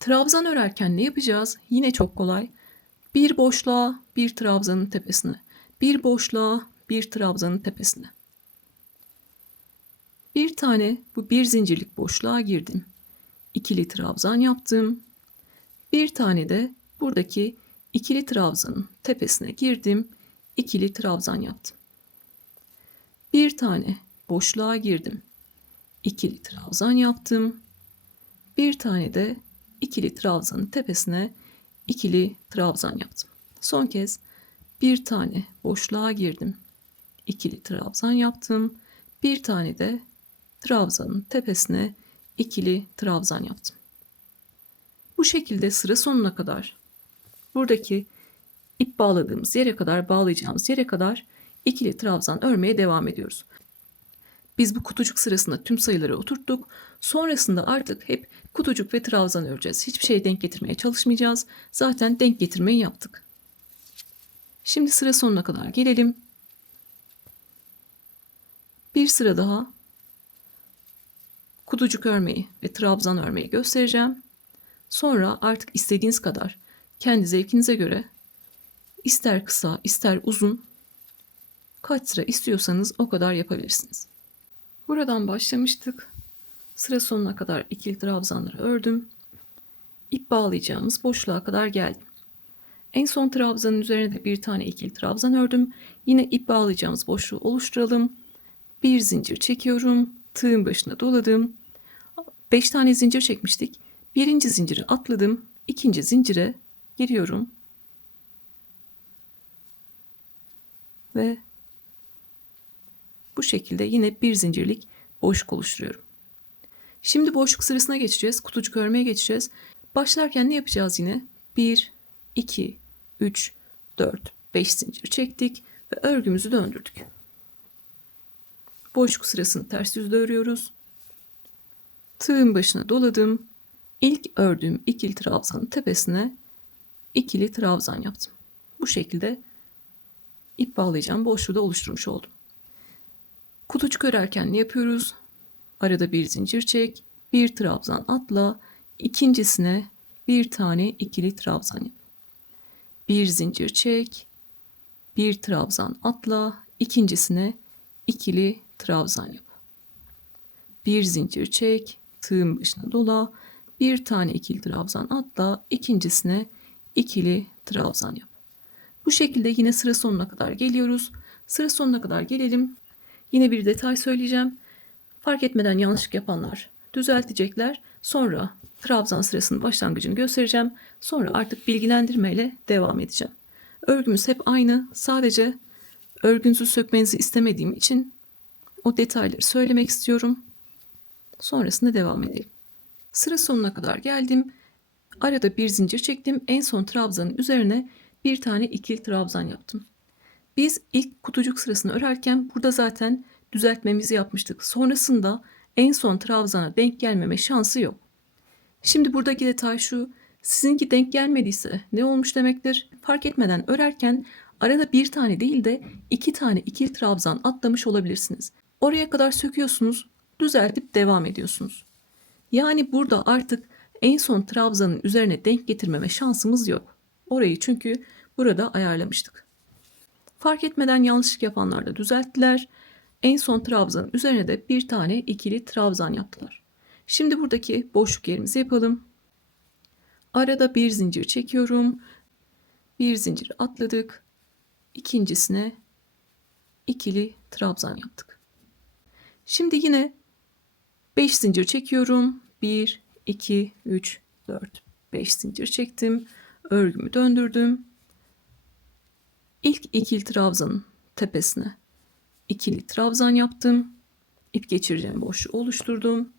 Trabzan örerken ne yapacağız? Yine çok kolay. Bir boşluğa bir trabzanın tepesine. Bir boşluğa bir trabzanın tepesine. Bir tane bu bir zincirlik boşluğa girdim. İkili trabzan yaptım. Bir tane de buradaki ikili trabzanın tepesine girdim. İkili trabzan yaptım. Bir tane boşluğa girdim. İkili trabzan yaptım. Bir tane de ikili trabzanın tepesine ikili trabzan yaptım. Son kez bir tane boşluğa girdim. İkili trabzan yaptım. Bir tane de trabzanın tepesine ikili trabzan yaptım. Bu şekilde sıra sonuna kadar buradaki ip bağladığımız yere kadar, bağlayacağımız yere kadar ikili trabzan örmeye devam ediyoruz. Biz bu kutucuk sırasında tüm sayıları oturttuk. Sonrasında artık hep kutucuk ve trabzan öreceğiz. Hiçbir şey denk getirmeye çalışmayacağız. Zaten denk getirmeyi yaptık. Şimdi sıra sonuna kadar gelelim. Bir sıra daha kutucuk örmeyi ve trabzan örmeyi göstereceğim. Sonra artık istediğiniz kadar kendi zevkinize göre ister kısa ister uzun kaç sıra istiyorsanız o kadar yapabilirsiniz. Buradan başlamıştık. Sıra sonuna kadar ikili trabzanları ördüm. İp bağlayacağımız boşluğa kadar geldim. En son trabzanın üzerine de bir tane ikili trabzan ördüm. Yine ip bağlayacağımız boşluğu oluşturalım. Bir zincir çekiyorum. Tığın başına doladım. 5 tane zincir çekmiştik. Birinci zinciri atladım. İkinci zincire giriyorum. Ve bu şekilde yine bir zincirlik boşluk oluşturuyorum. Şimdi boşluk sırasına geçeceğiz. Kutucuk örmeye geçeceğiz. Başlarken ne yapacağız yine? 1, 2, 3, 4, 5 zincir çektik ve örgümüzü döndürdük. Boşluk sırasını ters yüzde örüyoruz. Tığın başına doladım. İlk ördüğüm ikili trabzanın tepesine ikili trabzan yaptım. Bu şekilde ip bağlayacağım boşluğu da oluşturmuş oldum. Kutucuk örerken ne yapıyoruz? Arada bir zincir çek, bir trabzan atla, ikincisine bir tane ikili trabzan yap. Bir zincir çek, bir trabzan atla, ikincisine ikili trabzan yap. Bir zincir çek, tığın başına dola, bir tane ikili trabzan atla, ikincisine ikili trabzan yap. Bu şekilde yine sıra sonuna kadar geliyoruz. Sıra sonuna kadar gelelim. Yine bir detay söyleyeceğim. Fark etmeden yanlışlık yapanlar düzeltecekler. Sonra trabzan sırasının başlangıcını göstereceğim. Sonra artık bilgilendirmeyle devam edeceğim. Örgümüz hep aynı. Sadece örgünüzü sökmenizi istemediğim için o detayları söylemek istiyorum. Sonrasında devam edelim. Sıra sonuna kadar geldim. Arada bir zincir çektim. En son trabzanın üzerine bir tane ikili trabzan yaptım. Biz ilk kutucuk sırasını örerken burada zaten düzeltmemizi yapmıştık. Sonrasında en son trabzana denk gelmeme şansı yok. Şimdi buradaki detay şu. Sizinki denk gelmediyse ne olmuş demektir? Fark etmeden örerken arada bir tane değil de iki tane ikili trabzan atlamış olabilirsiniz. Oraya kadar söküyorsunuz, düzeltip devam ediyorsunuz. Yani burada artık en son trabzanın üzerine denk getirmeme şansımız yok. Orayı çünkü burada ayarlamıştık. Fark etmeden yanlışlık yapanlar da düzelttiler. En son trabzanın üzerine de bir tane ikili trabzan yaptılar. Şimdi buradaki boşluk yerimizi yapalım. Arada bir zincir çekiyorum. Bir zincir atladık. İkincisine ikili trabzan yaptık. Şimdi yine 5 zincir çekiyorum. 1, 2, 3, 4, 5 zincir çektim. Örgümü döndürdüm. İlk ikili trabzanın tepesine ikili trabzan yaptım. İp geçireceğim boşluğu oluşturdum.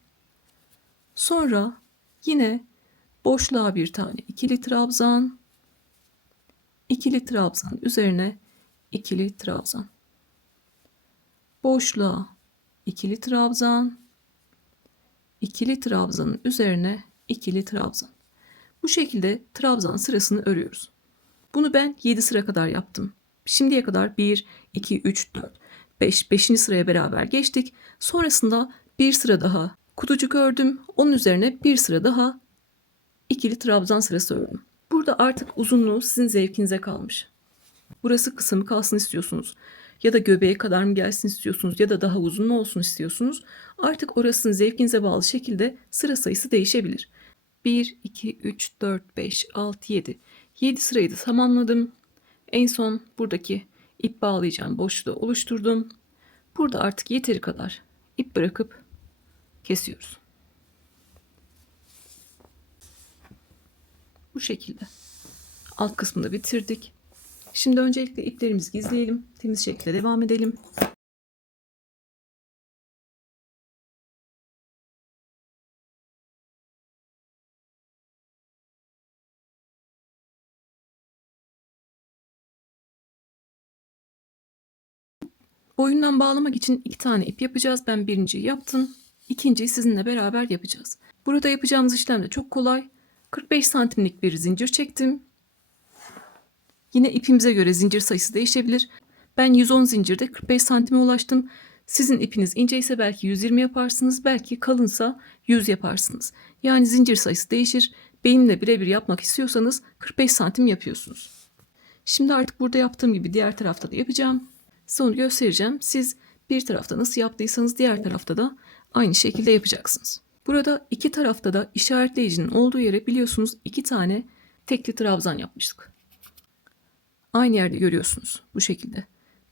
Sonra yine boşluğa bir tane ikili trabzan. İkili trabzan üzerine ikili trabzan. Boşluğa ikili trabzan. İkili trabzanın üzerine ikili trabzan. Bu şekilde trabzan sırasını örüyoruz. Bunu ben 7 sıra kadar yaptım. Şimdiye kadar 1, 2, 3, 4, 5. 5. sıraya beraber geçtik. Sonrasında bir sıra daha kutucuk ördüm. Onun üzerine bir sıra daha ikili trabzan sırası ördüm. Burada artık uzunluğu sizin zevkinize kalmış. Burası kısa mı kalsın istiyorsunuz? Ya da göbeğe kadar mı gelsin istiyorsunuz? Ya da daha uzun mu olsun istiyorsunuz? Artık orasının zevkinize bağlı şekilde sıra sayısı değişebilir. 1, 2, 3, 4, 5, 6, 7. 7 sırayı da tamamladım. En son buradaki ip bağlayacağım boşluğu oluşturdum. Burada artık yeteri kadar ip bırakıp kesiyoruz. Bu şekilde. Alt kısmını da bitirdik. Şimdi öncelikle iplerimizi gizleyelim. Temiz şekilde devam edelim. Boyundan bağlamak için 2 tane ip yapacağız. Ben birinciyi yaptım. İkinciyi sizinle beraber yapacağız. Burada yapacağımız işlem de çok kolay. 45 santimlik bir zincir çektim. Yine ipimize göre zincir sayısı değişebilir. Ben 110 zincirde 45 santime ulaştım. Sizin ipiniz ince ise belki 120 yaparsınız. Belki kalınsa 100 yaparsınız. Yani zincir sayısı değişir. Benimle birebir yapmak istiyorsanız 45 santim yapıyorsunuz. Şimdi artık burada yaptığım gibi diğer tarafta da yapacağım. Size onu göstereceğim. Siz bir tarafta nasıl yaptıysanız diğer tarafta da aynı şekilde yapacaksınız. Burada iki tarafta da işaretleyicinin olduğu yere biliyorsunuz 2 tane tekli trabzan yapmıştık. Aynı yerde görüyorsunuz bu şekilde.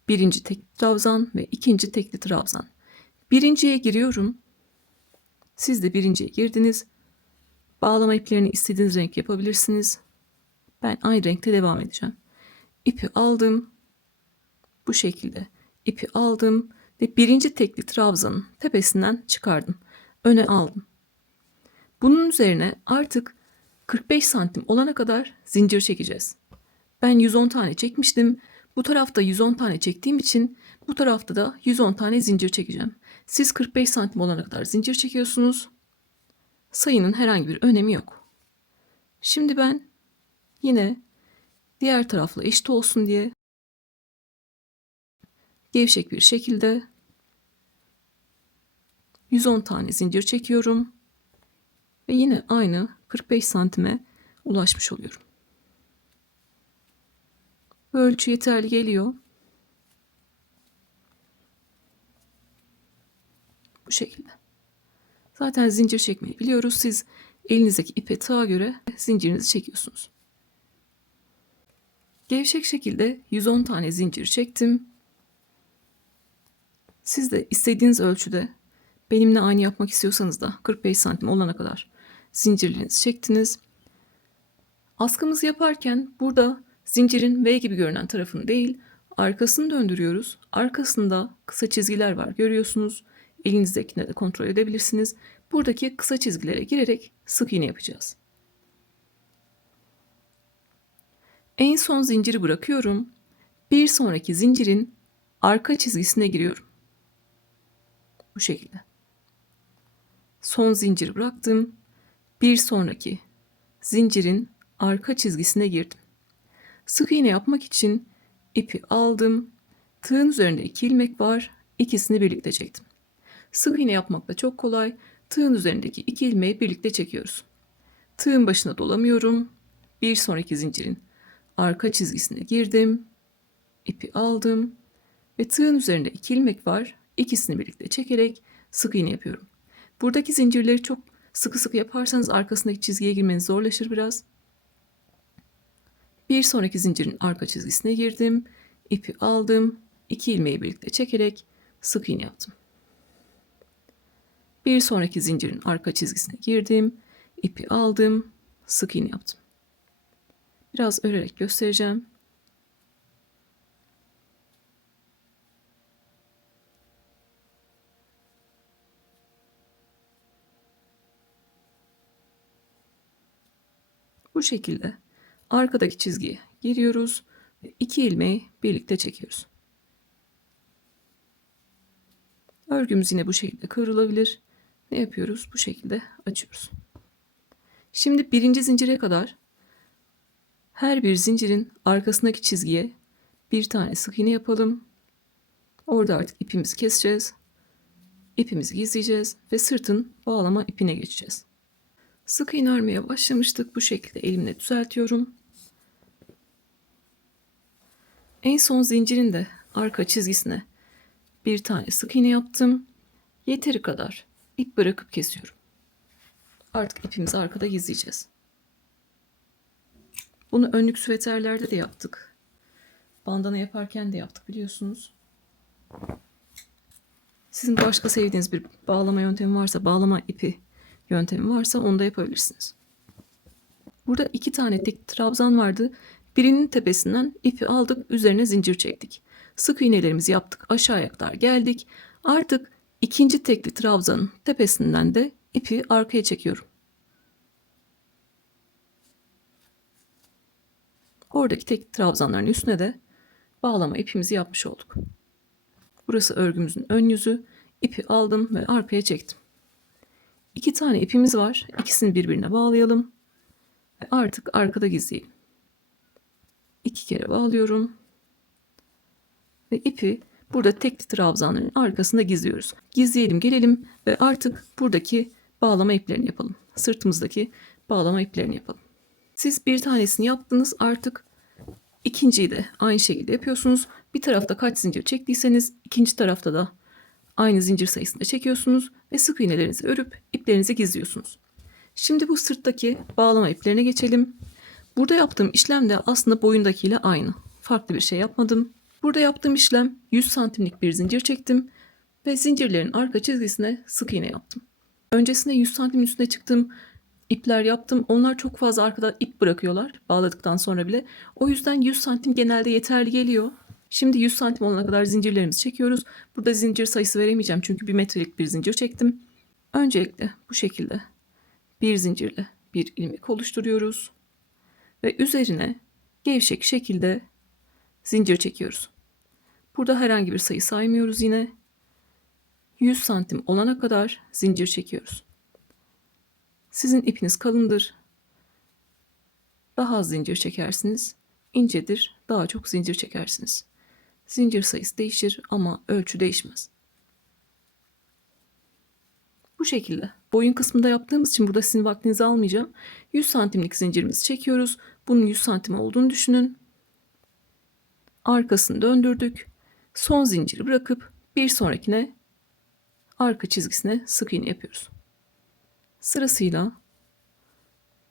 Birinci tekli trabzan ve ikinci tekli trabzan. Birinciye giriyorum. Siz de birinciye girdiniz. Bağlama iplerini istediğiniz renk yapabilirsiniz. Ben aynı renkte devam edeceğim. İpi aldım. Bu şekilde ipi aldım ve birinci tekli trabzanın tepesinden çıkardım. Öne aldım. Bunun üzerine artık 45 santim olana kadar zincir çekeceğiz. Ben 110 tane çekmiştim. Bu tarafta 110 tane çektiğim için bu tarafta da 110 tane zincir çekeceğim. Siz 45 santim olana kadar zincir çekiyorsunuz. Sayının herhangi bir önemi yok. Şimdi ben yine diğer tarafla eşit olsun diye gevşek bir şekilde 110 tane zincir çekiyorum ve yine aynı 45 santime ulaşmış oluyorum. Bu ölçü yeterli geliyor. Bu şekilde. Zaten zincir çekmeyi biliyoruz. Siz elinizdeki ipe tığa göre zincirinizi çekiyorsunuz. Gevşek şekilde 110 tane zincir çektim. Siz de istediğiniz ölçüde benimle aynı yapmak istiyorsanız da 45 santim olana kadar zincirlerinizi çektiniz. Askımızı yaparken burada zincirin V gibi görünen tarafını değil, arkasını döndürüyoruz. Arkasında kısa çizgiler var, görüyorsunuz. Elinizdekine de kontrol edebilirsiniz. Buradaki kısa çizgilere girerek sık iğne yapacağız. En son zinciri bırakıyorum. Bir sonraki zincirin arka çizgisine giriyorum. Bu şekilde. Son zinciri bıraktım. Bir sonraki zincirin arka çizgisine girdim. Sık iğne yapmak için ipi aldım. Tığın üzerinde 2 ilmek var. İkisini birlikte çektim. Sık iğne yapmak da çok kolay. Tığın üzerindeki 2 ilmeği birlikte çekiyoruz. Tığın başına dolamıyorum. Bir sonraki zincirin arka çizgisine girdim. İpi aldım ve tığın üzerinde 2 ilmek var. İkisini birlikte çekerek sık iğne yapıyorum. Buradaki zincirleri çok sıkı sıkı yaparsanız arkasındaki çizgiye girmeniz zorlaşır biraz. Bir sonraki zincirin arka çizgisine girdim. İpi aldım. 2 ilmeği birlikte çekerek sık iğne yaptım. Bir sonraki zincirin arka çizgisine girdim. İpi aldım. Sık iğne yaptım. Biraz örerek göstereceğim. Bu şekilde arkadaki çizgiye giriyoruz ve 2 ilmeği birlikte çekiyoruz. Örgümüz yine bu şekilde kıvrılabilir. Ne yapıyoruz? Bu şekilde açıyoruz. Şimdi birinci zincire kadar her bir zincirin arkasındaki çizgiye bir tane sık iğne yapalım. Orada artık ipimizi keseceğiz. İpimizi gizleyeceğiz ve sırtın bağlama ipine geçeceğiz. Sık iğne örmeye başlamıştık. Bu şekilde elimle düzeltiyorum. En son zincirin de arka çizgisine bir tane sık iğne yaptım. Yeteri kadar ip bırakıp kesiyorum. Artık ipimizi arkada gizleyeceğiz. Bunu önlük süveterlerde de yaptık. Bandana yaparken de yaptık biliyorsunuz. Sizin başka sevdiğiniz bir bağlama yöntemi varsa, bağlama ipi yöntemi varsa onu da yapabilirsiniz. Burada 2 tane tek trabzan vardı. Birinin tepesinden ipi aldık, üzerine zincir çektik. Sık iğnelerimizi yaptık, aşağıya kadar geldik. Artık ikinci tekli trabzanın tepesinden de ipi arkaya çekiyorum. Oradaki tek trabzanların üstüne de bağlama ipimizi yapmış olduk. Burası örgümüzün ön yüzü. İpi aldım ve arkaya çektim. 2 tane ipimiz var. İkisini birbirine bağlayalım. Ve artık arkada gizleyelim. 2 kere bağlıyorum. Ve ipi burada tekli trabzanların arkasında gizliyoruz. Gizleyelim gelelim ve artık buradaki bağlama iplerini yapalım. Sırtımızdaki bağlama iplerini yapalım. Siz bir tanesini yaptınız, artık ikinciyi de aynı şekilde yapıyorsunuz. Bir tarafta kaç zincir çektiyseniz ikinci tarafta da aynı zincir sayısında çekiyorsunuz ve sık iğnelerinizi örüp iplerinizi gizliyorsunuz. Şimdi bu sırttaki bağlama iplerine geçelim. Burada yaptığım işlem de aslında boyundakiyle aynı. Farklı bir şey yapmadım. Burada yaptığım işlem 100 santimlik bir zincir çektim ve zincirlerin arka çizgisine sık iğne yaptım. Öncesinde 100 santimin üstüne çıktığım ipler yaptım. Onlar çok fazla arkada ip bırakıyorlar bağladıktan sonra bile. O yüzden 100 santim genelde yeterli geliyor. Şimdi 100 santim olana kadar zincirlerimizi çekiyoruz. Burada zincir sayısı veremeyeceğim çünkü 1 metrelik bir zincir çektim. Öncelikle bu şekilde bir zincirle bir ilmek oluşturuyoruz. Ve üzerine gevşek şekilde zincir çekiyoruz. Burada herhangi bir sayı saymıyoruz yine. 100 santim olana kadar zincir çekiyoruz. Sizin ipiniz kalındır, daha az zincir çekersiniz. İncedir, daha çok zincir çekersiniz. Zincir sayısı değişir ama ölçü değişmez. Bu şekilde. Boyun kısmında yaptığımız için burada sizin vaktinizi almayacağım. 100 santimlik zincirimizi çekiyoruz. Bunun 100 santim olduğunu düşünün. Arkasını döndürdük. Son zinciri bırakıp bir sonrakine arka çizgisine sık iğne yapıyoruz. Sırasıyla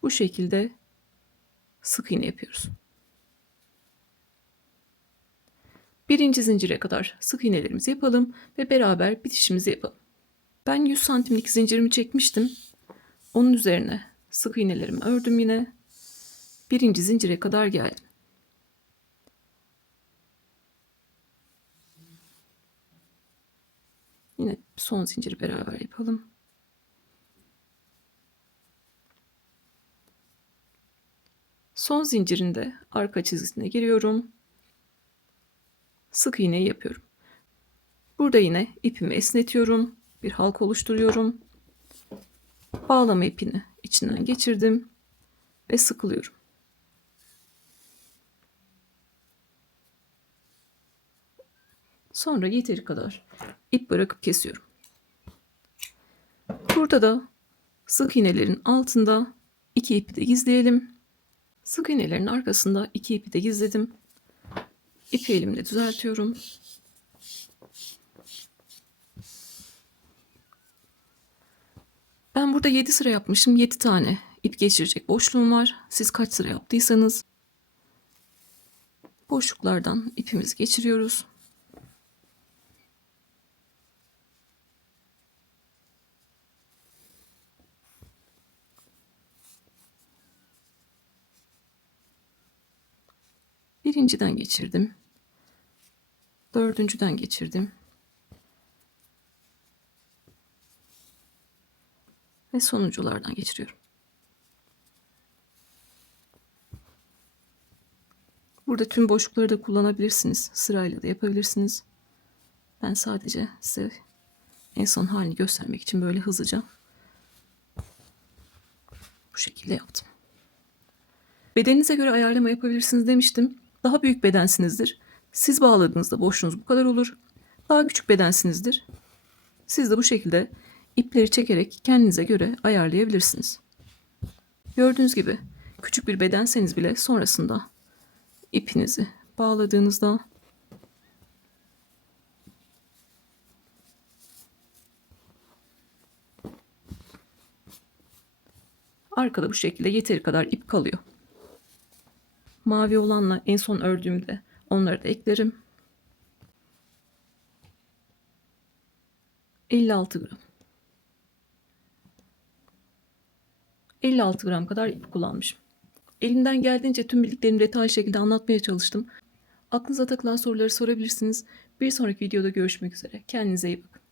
bu şekilde sık iğne yapıyoruz. Birinci zincire kadar sık iğnelerimizi yapalım ve beraber bitişimizi yapalım. Ben 100 santimlik zincirimi çekmiştim. Onun üzerine sık iğnelerimi ördüm yine. Birinci zincire kadar geldim. Yine son zinciri beraber yapalım. Son zincirinde arka çizgisine giriyorum. Sık iğneyi yapıyorum. Burada yine ipimi esnetiyorum. Bir halka oluşturuyorum. Bağlama ipini içinden geçirdim ve sıkılıyorum. Sonra yeteri kadar ip bırakıp kesiyorum. Burada da sık iğnelerin altında 2 ipi de gizleyelim. Sık iğnelerin arkasında 2 ipi de gizledim. İpi elimle düzeltiyorum. Ben burada 7 sıra yapmışım. 7 tane ip geçirecek boşluğum var. Siz kaç sıra yaptıysanız boşluklardan ipimizi geçiriyoruz. Birinciden geçirdim. Dördüncüden geçirdim. Ve sonunculardan geçiriyorum. Burada tüm boşlukları da kullanabilirsiniz. Sırayla da yapabilirsiniz. Ben sadece size en son halini göstermek için böyle hızlıca bu şekilde yaptım. Bedeninize göre ayarlama yapabilirsiniz demiştim. Daha büyük bedensinizdir. Siz bağladığınızda boşluğunuz bu kadar olur. Daha küçük bedensinizdir. Siz de bu şekilde ipleri çekerek kendinize göre ayarlayabilirsiniz. Gördüğünüz gibi küçük bir bedenseniz bile sonrasında ipinizi bağladığınızda arkada bu şekilde yeteri kadar ip kalıyor. Mavi olanla en son ördüğümde onları da eklerim. 56 gram. 56 gram kadar ip kullanmışım. Elimden geldiğince tüm bildiklerimi detaylı şekilde anlatmaya çalıştım. Aklınıza takılan soruları sorabilirsiniz. Bir sonraki videoda görüşmek üzere. Kendinize iyi bakın.